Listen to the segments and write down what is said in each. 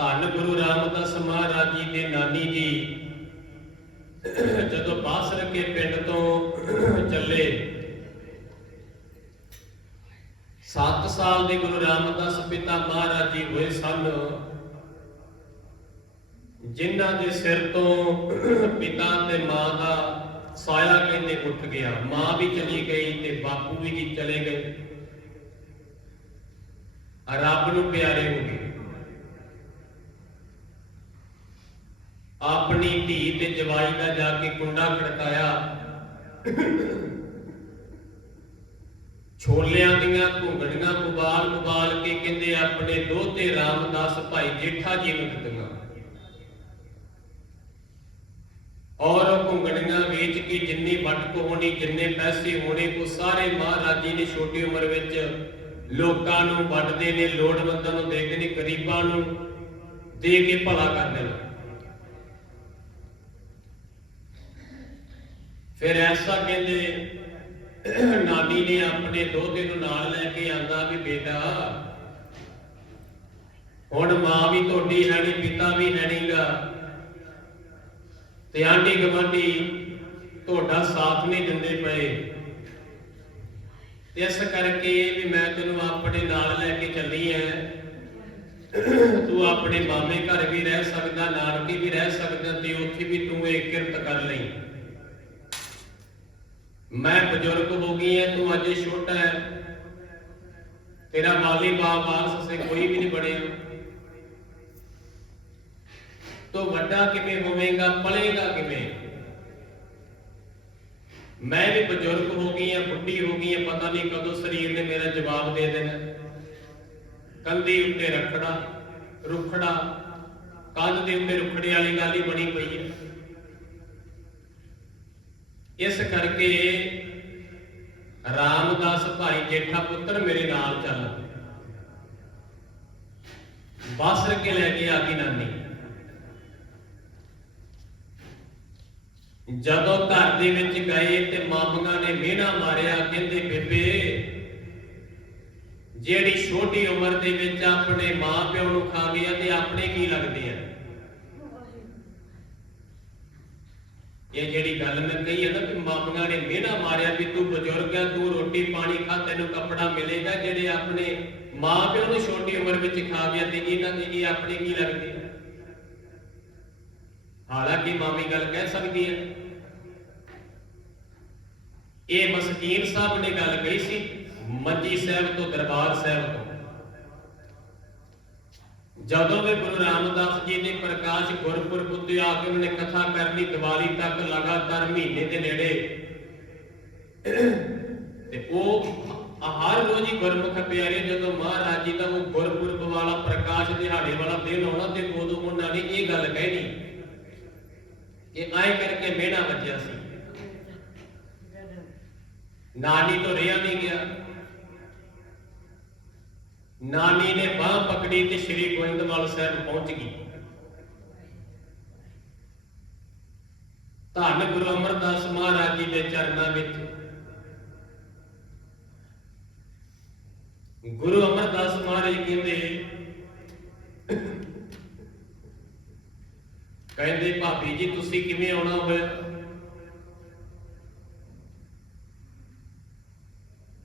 ਧੰਨ ਗੁਰੂ ਰਾਮਦਾਸ ਮਹਾਰਾਜ ਜੀ ਦੇ ਨਾਨੀ ਜੀ। ਜਦੋਂ ਬਾਸਰ ਕੇ ਪਿੰਡ ਤੋਂ ਚੱਲੇ 7 ਸਾਲ ਦੇ ਗੁਰੂ ਰਾਮਦਾਸ ਪਿਤਾ ਮਹਾਰਾਜ ਜੀ ਹੋਏ ਸਨ। ਜਿਨ੍ਹਾਂ ਦੇ ਸਿਰ ਤੋਂ ਪਿਤਾ ਤੇ ਮਾਂ ਦਾ ਸਾਇਆ ਕਹਿੰਦੇ ਉੱਠ ਗਿਆ। ਮਾਂ ਵੀ ਚਲੀ ਗਈ ਤੇ ਬਾਪੂ ਵੀ ਚਲੇ ਗਏ। ਰੱਬ ਨੂੰ ਪਿਆਰੇ ਹੋ ਗਏ। ਆਪਣੀ ਧੀ ਤੇ ਜਵਾਈ ਦਾ ਜਾ ਕੇ ਕੁੰਡਾ ਖੜਕਾਇਆ। ਛੋਲਿਆਂ ਦੀਆਂ ਘੁੰਗੜੀਆਂ ਉਬਾਲ ਉਬਾਲ ਕੇ ਕਹਿੰਦੇ ਆਪਣੇ ਦੋਤੇ ਰਾਮਦਾਸ ਭਾਈ ਜੇਠਾ ਜੀ ਨੂੰ ਦਿੱਤੀਆਂ। ਔਰ ਘੁੰਗੜੀਆਂ ਵੇਚ ਕੇ ਜਿੰਨੀ ਵਟਕ ਹੋਣੀ, ਜਿੰਨੇ ਪੈਸੇ ਹੋਣੇ, ਉਹ ਸਾਰੇ ਮਹਾਰਾਜ ਜੀ ਨੇ ਛੋਟੀ ਉਮਰ ਵਿੱਚ ਲੋਕਾਂ ਨੂੰ ਵੰਡਦੇ ਨੇ, ਲੋੜਵੰਦਾਂ ਨੂੰ ਦੇਖਦੇ ਨੇ, ਗਰੀਬਾਂ ਨੂੰ ਦੇ ਕੇ ਭਲਾ ਕਰਦੇ ਨੇ ਫਿਰ ਐਸਾ ਕਹਿੰਦੇ ਨਾਨੀ ਨੇ ਆਪਣੇ ਦੋਤੇ ਨੂੰ ਨਾਲ ਲੈ ਕੇ ਆਂਦਾ ਵੀ ਬੇਟਾ, ਹੁਣ ਮਾਂ ਵੀ ਤੁਹਾਡੀ ਹੈ ਨਹੀਂ ਪਿਤਾ ਵੀ ਹੈ ਨਹੀਂਗਾ ਤੇ ਆਂਢੀ ਗਵਾਂਢੀ ਤੁਹਾਡਾ ਸਾਥ ਨਹੀਂ ਦਿੰਦੇ ਪਏ। ਇਸ ਕਰਕੇ ਵੀ ਮੈਂ ਤੈਨੂੰ ਆਪਣੇ ਨਾਲ ਲੈ ਕੇ ਚੱਲੀ ਐ। ਤੂੰ ਆਪਣੇ ਮਾਮੇ ਘਰ ਵੀ ਰਹਿ ਸਕਦਾ, ਨਾਨਕੇ ਵੀ ਰਹਿ ਸਕਦਾ ਤੇ ਉੱਥੇ ਵੀ ਤੂੰ ਇਹ ਕਿਰਤ ਕਰ ਲਈ। ਮੈਂ ਬਜ਼ੁਰਗ ਹੋ ਗਈ ਐ ਤੂੰ ਅਜੇ ਛੋਟਾ ਹੈ। ਤੇਰਾ ਮਾਲੀ ਬਾਪ ਵਾਰਸ ਸੇ ਕੋਈ ਵੀ ਨਹੀਂ ਬਣਿਆ। ਤੋ ਵੱਡਾ ਕਿਵੇਂ ਹੋਵੇਂਗਾ, ਪਲੇਗਾ ਕਿਵੇਂ? ਮੈਂ ਵੀ ਬਜ਼ੁਰਗ ਹੋ ਗਈ ਆ ਬੁੱਢੀ ਹੋ ਗਈ ਆ ਪਤਾ ਨਹੀਂ ਕਦੋਂ ਸਰੀਰ ਨੇ ਮੇਰਾ ਜਵਾਬ ਦੇ ਦੇਣਾ। ਕੰਧੀ ਉੱਤੇ ਰੱਖੜਾ ਰੁਖੜਾ ਕੰਧ ਦੇ ਉੱਤੇ ਰੁਖੜੇ ਵਾਲੀ ਗੱਲ ਹੀ ਬਣੀ ਪਈ ਹੈ। ਇਸ ਕਰਕੇ ਰਾਮਦਾਸ ਭਾਈ ਜੇਠਾ ਪੁੱਤਰ ਮੇਰੇ ਨਾਲ ਚੱਲ। ਬਾਸਰ ਕੇ ਲੈ ਕੇ ਆ ਗਈ ਨਾਨੀ। ਜਦੋਂ ਘਰ ਦੇ ਵਿੱਚ ਗਏ ਤੇ ਮਾਮੀਆਂ ਨੇ ਮਿਹਣਾ ਮਾਰਿਆ, ਕਹਿੰਦੇ, ਬੇਬੇ, ਜਿਹੜੀ ਛੋਟੀ ਉਮਰ ਦੇ ਵਿੱਚ ਆਪਣੇ ਮਾਂ-ਪਿਓ ਨੂੰ ਖਾ ਗਿਆ ਤੇ ਆਪਣੇ ਕੀ ਲੱਗਦੇ ਆ? ਇਹ ਜਿਹੜੀ ਗੱਲ ਮੈਂ ਕਹੀ ਹੈ ਨਾ ਕਿ ਮਾਮੀਆਂ ਨੇ ਮਿਹਣਾ ਮਾਰਿਆ ਵੀ ਤੂੰ ਬਜ਼ੁਰਗ ਹੈ ਤੂੰ ਰੋਟੀ ਪਾਣੀ ਖਾ, ਤੈਨੂੰ ਕੱਪੜਾ ਮਿਲੇਗਾ, ਜਿਹੜੇ ਆਪਣੇ ਮਾਂ-ਪਿਓ ਨੂੰ ਛੋਟੀ ਉਮਰ ਵਿੱਚ ਖਾ ਗਿਆ ਤੇ ਇਹਨਾਂ ਦੇ ਇਹ ਆਪਣੇ ਕੀ ਲੱਗਦੇ ਹਾਲਾਂਕਿ ਮਾਮੀ ਗੱਲ ਕਹਿ ਸਕਦੀ ਹੈ ਇਹ ਮਸਕੀਨ ਸਾਹਿਬ ਨੇ ਗੱਲ ਕਹੀ ਸੀ, ਮੰਜੀ ਸਾਹਿਬ ਤੋਂ ਦਰਬਾਰ ਸਾਹਿਬ ਜਦੋਂ ਵੀ ਗੁਰੂ ਰਾਮਦਾਸ ਜੀ ਨੇ ਪ੍ਰਕਾਸ਼ ਗੁਰਪੁਰਬ ਉੱਤੇ ਆ ਕੇ ਉਹਨੇ ਕਥਾ ਕਰਨੀ, ਦੀਵਾਲੀ ਤੱਕ ਲਗਾਤਾਰ ਮਹੀਨੇ ਦੇ ਨੇੜੇ। ਤੇ ਉਹ ਹਰ ਰੋਜ਼ ਹੀ ਗੁਰਮੁਖ ਪਿਆਰੇ, ਜਦੋਂ ਮਹਾਰਾਜ ਜੀ ਦਾ ਉਹ ਗੁਰਪੁਰਬ ਵਾਲਾ ਪ੍ਰਕਾਸ਼ ਦਿਹਾੜੇ ਵਾਲਾ ਦਿਨ ਆਉਣਾ, ਤੇ ਉਦੋਂ ਉਹਨਾਂ ਨੇ ਇਹ ਗੱਲ ਕਹਿਣੀ ਕਿ ਆਏ ਕਰਕੇ ਮਿਹਣਾ ਵੱਜਿਆ ਸੀ। ਨਾਨੀ ਤੋਂ ਰਿਆ ਨਹੀਂ ਗਿਆ। ਨਾਨੀ ਨੇ ਬਾਹ ਪਕੜੀ ਤੇ ਸ੍ਰੀ ਗੋਇੰਦਵਾਲ ਸਾਹਿਬ ਪਹੁੰਚ ਗਈ। ਧੰਨ ਗੁਰੂ ਅਮਰਦਾਸ ਮਹਾਰਾਜ ਜੀ ਦੇ ਚਰਨਾਂ ਵਿੱਚ। ਗੁਰੂ ਅਮਰਦਾਸ ਮਹਾਰਾਜ ਕਹਿੰਦੇ ਕਹਿੰਦੇ ਭਾਬੀ ਜੀ, ਤੁਸੀਂ ਕਿਵੇਂ ਆਉਣਾ ਹੋਇਆ?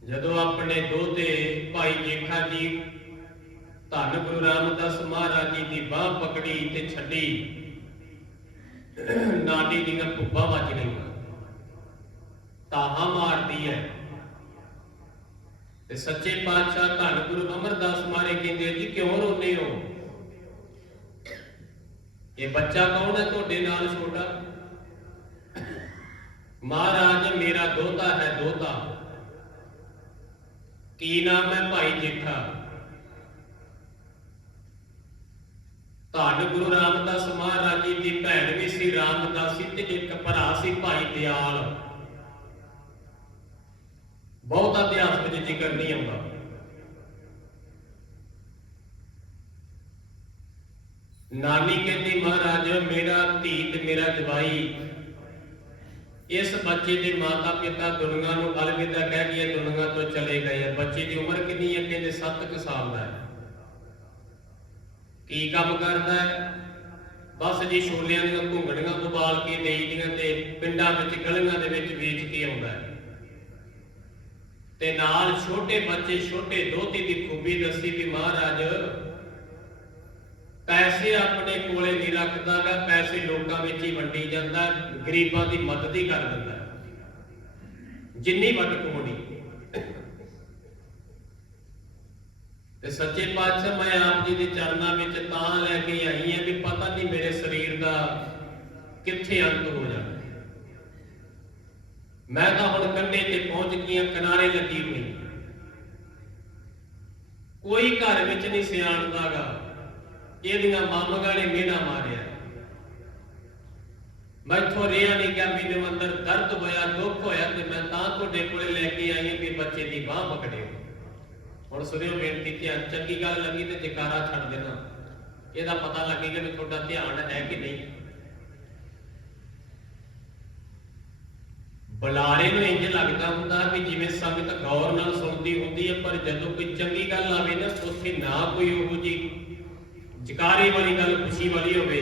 ਜਦੋਂ ਆਪਣੇ ਦੋਤੇ ਭਾਈ ਜੇਠਾ ਜੀ ਧੰਨ ਗੁਰੂ ਰਾਮਦਾਸ ਮਹਾਰਾਜ ਜੀ ਦੀ ਬਾਹ ਪਕੜੀ ਤੇ ਛੱਡੀ, ਨਾਡੀ ਦੀਆਂ ਪੁੱਪਾ ਵੱਜ ਗਈਆਂ। ਤਾਹਾ ਮਾਰਦੀ ਹੈ। ਤੇ ਸੱਚੇ ਪਾਤਸ਼ਾਹ ਧੰਨ ਗੁਰੂ ਅਮਰਦਾਸ ਮਾਰੇ ਕਹਿੰਦੇ, ਜੀ ਕਿਉਂ ਰੋਨੇ ਹੋ? ਇਹ ਬੱਚਾ ਕੌਣ ਹੈ ਤੁਹਾਡੇ ਨਾਲ ਛੋਟਾ? ਮਹਾਰਾਜ, ਮੇਰਾ ਦੋਤਾ ਹੈ ਦੋਤਾ। ਕੀ ਨਾਮ ਹੈ ਭਾਈ ਜੇਠਾ? ਧੰਨ ਗੁਰੂ ਰਾਮਦਾਸ ਮਹਾਰਾਜ ਜੀ ਦੀ ਭੈਣ ਵੀ ਸੀ, ਰਾਮਦਾਸੀ ਤੇ ਇੱਕ ਭਰਾ ਸੀ ਭਾਈ ਦਿਆਲ। ਬਹੁਤਾ ਇਤਿਹਾਸ ਵਿੱਚ ਜ਼ਿਕਰ ਨਹੀਂ ਆਉਂਦਾ। ਨਾਨੀ ਕਹਿੰਦੀ, ਮਹਾਰਾਜ, ਮੇਰਾ ਧੀ ਤੇ ਮੇਰਾ ਜਵਾਈ ਇਸ ਬੱਚੇ ਦੇ ਮਾਤਾ ਪਿਤਾ ਦੁਨੀਆ ਨੂੰ ਅਲਵਿਦਾ ਕਹਿ ਗਏ ਦੁਨੀਆ ਤੋਂ ਚਲੇ ਗਏ ਆ। ਬੱਚੇ ਦੀ ਉਮਰ ਕਿੰਨੀ ਹੈ ਕਹਿੰਦੇ 7 ਸਾਲ ਦਾ ਹੈ। ਕੀ ਕੰਮ ਕਰਦਾ ਹੈ? ਬਸ ਜੀ ਛੋਲਿਆਂ ਦੀਆਂ ਘੁੰਗੜੀਆਂ ਉਬਾਲ ਕੇ ਦੇਈਦੀਆਂ ਤੇ ਪਿੰਡਾਂ ਵਿੱਚ, ਗਲੀਆਂ ਦੇ ਵਿੱਚ ਵੇਚ ਕੇ ਆਉਂਦਾ ਹੈ। ਤੇ ਨਾਲ ਛੋਟੇ ਬੱਚੇ, ਛੋਟੇ ਦੋਤੀ ਦੀ ਖੂਬੀ ਦੱਸੀ ਵੀ ਮਹਾਰਾਜ ਪੈਸੇ ਆਪਣੇ ਕੋਲੇ ਨਹੀਂ ਰੱਖਦਾਗਾ, ਪੈਸੇ ਲੋਕਾਂ ਵਿੱਚ ਹੀ ਵੰਡੀ ਜਾਂਦਾ, ਗਰੀਬਾਂ ਦੀ ਮਦਦ ਹੀ ਕਰ ਦਿੰਦਾ ਜਿੰਨੀ ਵਟਕ ਹੋਣੀ ਤੇ ਸੱਚੇ ਪਾਤਸ਼ਾਹ, ਮੈਂ ਆਪ ਜੀ ਦੇ ਚਰਨਾਂ ਵਿੱਚ ਤਾਂ ਲੈ ਕੇ ਆਈ ਹਾਂ ਕਿ ਪਤਾ ਨਹੀਂ ਮੇਰੇ ਸਰੀਰ ਦਾ ਕਿੱਥੇ ਅੰਤ ਹੋ ਜਾਣਾ ਮੈਂ ਤਾਂ ਹੁਣ ਕੰਢੇ ਤੇ ਪਹੁੰਚ ਗਈ ਹਾਂ, ਕਿਨਾਰੇ ਲੱਗੀ ਹੋਈ ਕੋਈ ਘਰ ਵਿੱਚ ਨਹੀਂ ਸਿਆਣਦਾਗਾ। ਇਹਦੀਆਂ ਮਾਮਗਾ ਨੇ ਮਿਹਣਾ ਮਾਰਿਆ। ਮੈਥੋਂ ਰਿਆ ਨਹੀਂ ਗਿਆ ਮੈਨੂੰ ਅੰਦਰ ਦਰਦ ਹੋਇਆ, ਦੁੱਖ ਹੋਇਆ ਤੇ ਮੈਂ ਤਾਂ ਤੁਹਾਡੇ ਕੋਲੇ ਲੈ ਕੇ ਆਈ ਹਾਂ ਵੀ ਬੱਚੇ ਦੀ ਬਾਹ ਪਕੜਿਓ ਹੁਣ ਸੁਣਿਓ ਬੇਨਤੀ, ਧਿਆਨ, ਚੰਗੀ ਗੱਲ ਲੱਗੀ ਤੇ ਜਕਾਰਾ ਛੱਡ ਦੇਣਾ। ਇਹਦਾ ਪਤਾ ਲੱਗੇਗਾ ਵੀ ਤੁਹਾਡਾ ਧਿਆਨ ਹੈ ਕਿ ਨਹੀਂ। ਬੁਲਾਰੇ ਨੂੰ ਇੰਜ ਲੱਗਦਾ ਹੁੰਦਾ ਵੀ ਜਿਵੇਂ ਸੰਗਤ ਗੌਰ ਨਾਲ ਸੁਣਦੀ ਹੁੰਦੀ ਹੈ, ਪਰ ਜਦੋਂ ਕੋਈ ਚੰਗੀ ਗੱਲ ਆਵੇ ਨਾ, ਉੱਥੇ ਨਾ ਕੋਈ ਉਹੋ ਜੀ ਜਕਾਰੇ ਵਾਲੀ ਗੱਲ, ਖੁਸ਼ੀ ਵਾਲੀ ਹੋਵੇ,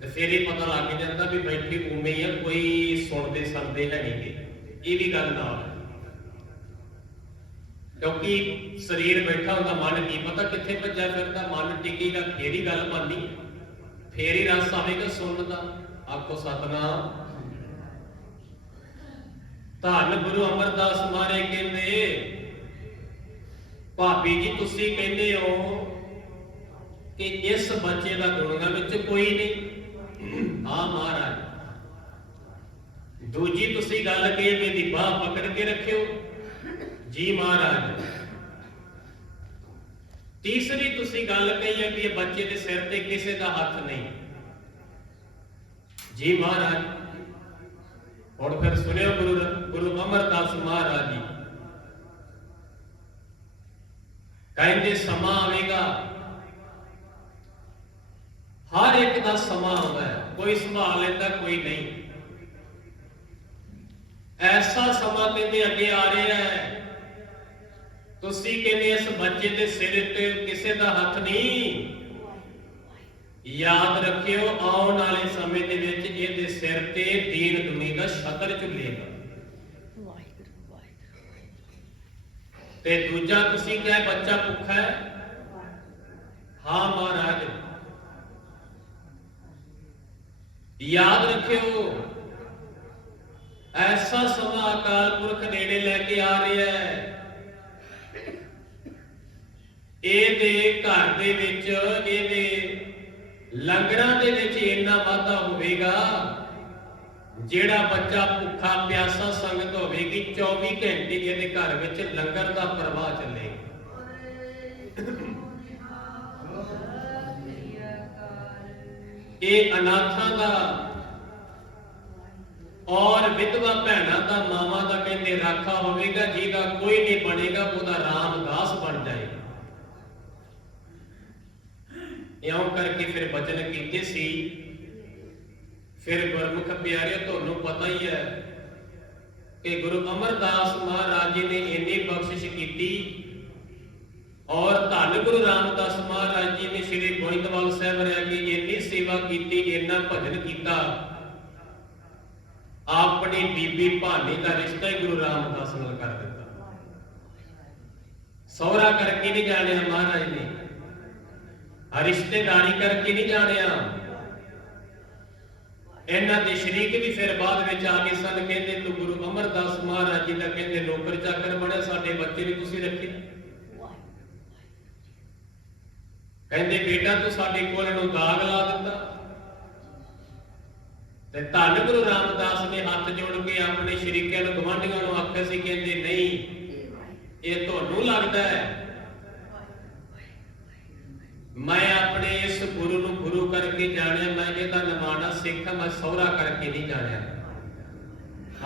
ਤੇ ਫਿਰ ਇਹ ਪਤਾ ਲੱਗ ਜਾਂਦਾ ਵੀ ਬੈਠੇ ਉਵੇਂ ਹੀ ਆ, ਕੋਈ ਸੁਣਦੇ ਸੁਣਦੇ ਹੈ ਨਹੀਂਗੇ ਇਹ ਵੀ ਗੱਲ ਨਾ ਕਿਉਂਕਿ ਸਰੀਰ ਬੈਠਾ ਹੁੰਦਾ, ਮਨ ਕੀ ਪਤਾ ਕਿੱਥੇ ਭੱਜਿਆ ਫਿਰਦਾ, ਮਨ ਟਿਕੇਗਾ ਫੇਰ ਹੀ ਗੱਲ ਬਣਨੀ ਫੇਰ ਹੀ ਰਸ ਆਵੇਗਾ ਸੁਣਨ ਦਾ। ਆਖੋ ਸਤਨਾਮ। ਧੰਨ ਗੁਰੂ ਅਮਰਦਾਸ ਮਾਰੇ ਕਹਿੰਦੇ, ਭਾਬੀ ਜੀ, ਤੁਸੀਂ ਕਹਿੰਦੇ ਹੋ ਕਿ ਇਸ ਬੱਚੇ ਦਾ ਦੁਨੀਆ ਵਿੱਚ ਕੋਈ ਨਹੀਂ। ਆ ਮਹਾਰਾਜ, ਦੂਜੀ ਤੁਸੀਂ ਗੱਲ ਕਹੀ ਵੀ ਦੀ ਬਾਹ ਪਕੜ ਕੇ ਰੱਖਿਓ। ਜੀ ਮਹਾਰਾਜ, ਤੀਸਰੀ ਤੁਸੀਂ ਗੱਲ ਕਹੀ ਹੈ ਕਿ ਇਹ ਬੱਚੇ ਦੇ ਸਿਰ ਤੇ ਕਿਸੇ ਦਾ ਹੱਥ ਨਹੀਂ। ਜੀ ਮਹਾਰਾਜ, ਹੁਣ ਫਿਰ ਸੁਣਿਓ ਗੁਰੂ ਗੁਰੂ ਅਮਰਦਾਸ ਮਹਾਰਾਜ ਜੀ। ਕਹਿੰਦੇ ਸਮਾਂ ਆਵੇਗਾ। ਹਰ ਇੱਕ ਦਾ ਸਮਾਂ ਆਉਂਦਾ ਹੈ। ਕੋਈ ਸੰਭਾਲ ਲੈਂਦਾ, ਕੋਈ ਨਹੀਂ। ਐਸਾ ਸਮਾਂ ਕਹਿੰਦੇ ਅੱਗੇ ਆ ਰਿਹਾ ਹੈ। ਤੁਸੀਂ ਕਹਿੰਦੇ ਇਸ ਬੱਚੇ ਦੇ ਸਿਰ ਤੇ ਕਿਸੇ ਦਾ ਹੱਥ ਨਹੀਂ। ਯਾਦ ਰੱਖਿਓ, ਆਉਣ ਵਾਲੇ ਸਮੇਂ ਦੇ ਵਿੱਚ ਇਹਦੇ ਸਿਰ ਤੇ ਦੀਨ ਦੁਨੀ ਦਾ ਛਤਰ ਝੁੱਲੇਗਾ। ਵਾਹਿਗੁਰੂ ਵਾਹਿਗੁਰੂ ਤੇ ਦੂਜਾ ਤੁਸੀਂ ਕਿਹਾ, ਬੱਚਾ ਭੁੱਖਾ ਹੈ? ਹਾਂ ਮਹਾਰਾਜ। ਯਾਦ ਰੱਖਿਓ, ਐਸਾ ਸਮਾਂ ਅਕਾਲ ਪੁਰਖ ਨੇੜੇ ਲੈ ਕੇ ਆ ਰਿਹਾ ਹੈ। ਇਹਦੇ ਘਰ ਦੇ ਵਿੱਚ, ਇਹਦੇ ਲੰਗਰਾਂ ਦੇ ਵਿੱਚ ਇੰਨਾ ਵਾਧਾ ਹੋਵੇਗਾ, ਜਿਹੜਾ ਬੱਚਾ ਭੁੱਖਾ ਪਿਆਸਾ ਸੰਗਤ ਹੋਵੇਗੀ 24 ਘੰਟੇ ਇਹਦੇ ਘਰ ਵਿੱਚ ਲੰਗਰ ਦਾ ਪ੍ਰਵਾਹ ਚੱਲੇਗਾ। ਇਹ ਅਨਾਥਾਂ ਦਾ ਔਰ ਵਿਧਵਾ ਭੈਣਾਂ ਦਾ, ਮਾਵਾਂ ਦਾ ਕਹਿੰਦੇ ਰਾਖਾ ਹੋਵੇਗਾ, ਜਿਹਦਾ ਕੋਈ ਨਹੀਂ ਬਣੇਗਾ, ਉਹਦਾ ਰਾਮਦਾਸ ਬਣ ਜਾਏਗਾ। ਇਉਂ ਕਰਕੇ ਫਿਰ ਬਚਨ ਕੀਤੇ ਸੀ, ਫਿਰ ਗੁਰਮੁਖ ਪਿਆਰਿਓ, ਤੁਹਾਨੂੰ ਪਤਾ ਹੀ ਹੈ ਕਿ ਗੁਰੂ ਅਮਰਦਾਸ ਮਹਾਰਾਜ ਜੀ ਨੇ ਇੰਨੀ ਬਖਸ਼ਿਸ਼ ਕੀਤੀ ਔਰ ਧੰਨ ਗੁਰੂ ਰਾਮਦਾਸ ਮਹਾਰਾਜ ਜੀ ਨੇ ਸ੍ਰੀ ਗੋਇੰਦਵਾਲ ਸਾਹਿਬ ਰਹਿ ਕੇ ਇੰਨੀ ਸੇਵਾ ਕੀਤੀ, ਇੰਨਾ ਭਜਨ ਕੀਤਾ। ਆਪਣੀ ਬੀਬੀ ਭਾਨੀ ਦਾ ਰਿਸ਼ਤਾ ਹੀ ਗੁਰੂ ਰਾਮਦਾਸ ਨਾਲ ਕਰ ਦਿੱਤਾ। ਸਹੁਰਾ ਕਰਕੇ ਨਹੀਂ ਜਾਣਿਆ ਮਹਾਰਾਜ ਨੇ। ਰਿਸ਼ਤੇਦਾਰੀ ਕਰਕੇ ਨਹੀਂ ਜਾਣਿਆ। ਇਹਨਾਂ ਦੇ ਸ਼ਰੀਕ ਵੀ ਫਿਰ ਬਾਅਦ ਵਿੱਚ ਆ ਕੇ ਸਨ, ਕਹਿੰਦੇ ਤੂੰ ਗੁਰੂ ਅਮਰਦਾਸ ਮਹਾਰਾਜ ਜੀ ਦਾ ਕਹਿੰਦੇ ਨੌਕਰ ਚਾਕਰ ਬਣਿਆ, ਸਾਡੇ ਬੱਚੇ ਵੀ ਤੁਸੀਂ ਰੱਖੇ। ਕਹਿੰਦੇ ਬੇਟਾ ਤੂੰ ਸਾਡੇ ਕੋਲ ਨੂੰ ਦਾਗ ਲਾ ਦਿੱਤਾ। ਤੇ ਧੰਨ ਗੁਰੂ ਰਾਮਦਾਸ ਨੇ ਹੱਥ ਜੋੜ ਕੇ ਆਪਣੇ ਸ਼ਰੀਕਿਆਂ ਨੂੰ ਗਵਾਂਢੀਆਂ ਨੂੰ ਆਖਿਆ ਸੀ, ਕਹਿੰਦੇ ਨਹੀਂ, ਇਹ ਤੁਹਾਨੂੰ ਲੱਗਦਾ ਹੈ। ਮੈਂ ਆਪਣੇ ਇਸ ਗੁਰੂ ਨੂੰ ਗੁਰੂ ਕਰਕੇ ਜਾਣਿਆ, ਮੈਂ ਇਹਦਾ ਨਿਮਾਣਾ ਸਿੱਖ ਮੈਂ ਸਹੁਰਾ ਕਰਕੇ ਨਹੀਂ ਜਾਣਿਆ।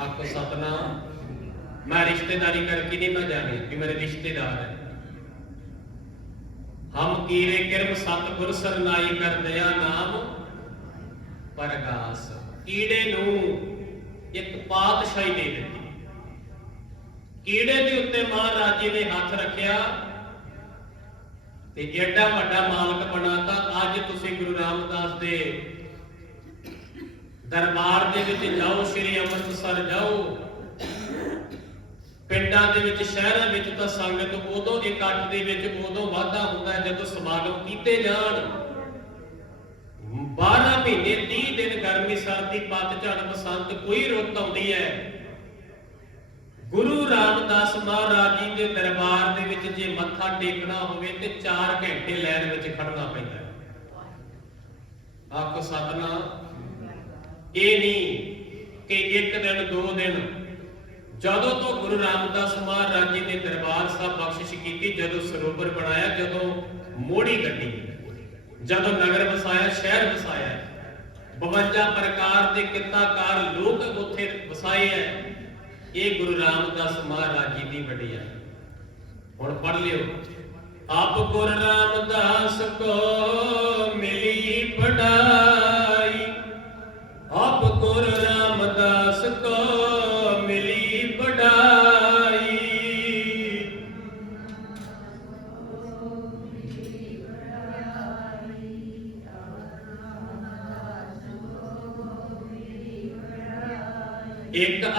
ਆਖੋ ਸਤਨਾਮ, ਮੈਂ ਰਿਸ਼ਤੇਦਾਰੀ ਕਰਕੇ ਨਹੀਂ ਮੈਂ ਜਾਣਿਆ ਕਿ ਮੇਰੇ ਰਿਸ਼ਤੇਦਾਰ ਹੈ। ਹਮ ਕੀਰੇ ਕਿਰਮ ਸਤਿਗੁਰ ਸਰਨਾਈ ਕਰ ਦਇਆ ਨਾਮ ਪਰਗਾਸ। ਕੀੜੇ ਨੂੰ ਇੱਕ ਪਾਤਸ਼ਾਹੀ ਦੇ ਦਿੱਤੀ। ਕੀੜੇ ਦੇ ਉੱਤੇ ਮਹਾਰਾਜ ਜੀ ਨੇ ਹੱਥ ਰੱਖਿਆ ਤੇ ਜਿਹੜਾ ਵੱਡਾ ਮਾਲਕ ਬਣਾਤਾ ਅੱਜ ਤੁਸੀਂ ਗੁਰੂ ਰਾਮਦਾਸ ਦੇ ਦਰਬਾਰ ਦੇ ਵਿੱਚ ਜਾਓ, ਸ੍ਰੀ ਅੰਮ੍ਰਿਤਸਰ ਜਾਓ। ਪਿੰਡਾਂ ਦੇ ਵਿੱਚ, ਸ਼ਹਿਰਾਂ ਵਿੱਚ ਤਾਂ ਸੰਗਤ ਉਦੋਂ ਇਕੱਠ ਦੇ ਵਿੱਚ ਉਦੋਂ ਵਾਧਾ ਹੁੰਦਾ ਹੈ ਜਦੋਂ ਸਮਾਗਮ ਕੀਤੇ ਜਾਣ। 12 ਮਹੀਨੇ 30 ਦਿਨ ਗਰਮੀ, ਸਰਦੀ ਪਤਝੜ ਬਸੰਤ, ਕੋਈ ਰੁੱਤ ਆਉਂਦੀ ਹੈ। ਗੁਰੂ ਰਾਮਦਾਸ ਮਹਾਰਾਜ ਜੀ ਦੇ ਦਰਬਾਰ ਦੇ ਵਿੱਚ ਜੇ ਮੱਥਾ ਟੇਕਣਾ ਹੋਵੇ ਤੇ 4 ਘੰਟੇ ਲਾਈਨ ਵਿੱਚ ਖੜਨਾ ਪੈਂਦਾ ਹੈ। ਆਖੋ, ਸਤਨਾਮ। ਇਹ ਨਹੀਂ ਕਿ ਇੱਕ ਦਿਨ, ਦੋ ਦਿਨ ਜਦੋਂ ਤੋਂ ਗੁਰੂ ਰਾਮਦਾਸ ਮਹਾਰਾਜ ਜੀ ਨੇ ਦਰਬਾਰ ਸਾਹਿਬ ਬਖਸ਼ਿਸ਼ ਕੀਤੀ, ਜਦੋਂ ਸਰੋਵਰ ਬਣਾਇਆ, ਜਦੋਂ ਮੋੜੀ ਗੱਡੀ ਜਦੋਂ ਨਗਰ ਵਸਾਇਆ, ਸ਼ਹਿਰ ਵਸਾਇਆ 52 ਪ੍ਰਕਾਰ ਦੇ ਕਿੱਤਾਕਾਰ ਲੋਕ ਉੱਥੇ ਵਸਾਏ ਐ। ਇਹ ਗੁਰੂ ਰਾਮਦਾਸ ਮਹਾਰਾਜ ਜੀ ਦੀ ਵਡਿਆ ਹੁਣ ਪੜ ਲਿਓ। ਆਪ ਗੁਰੂ ਰਾਮਦਾਸ ਕੋ ਮਿਲੀ ਪੜਾਈ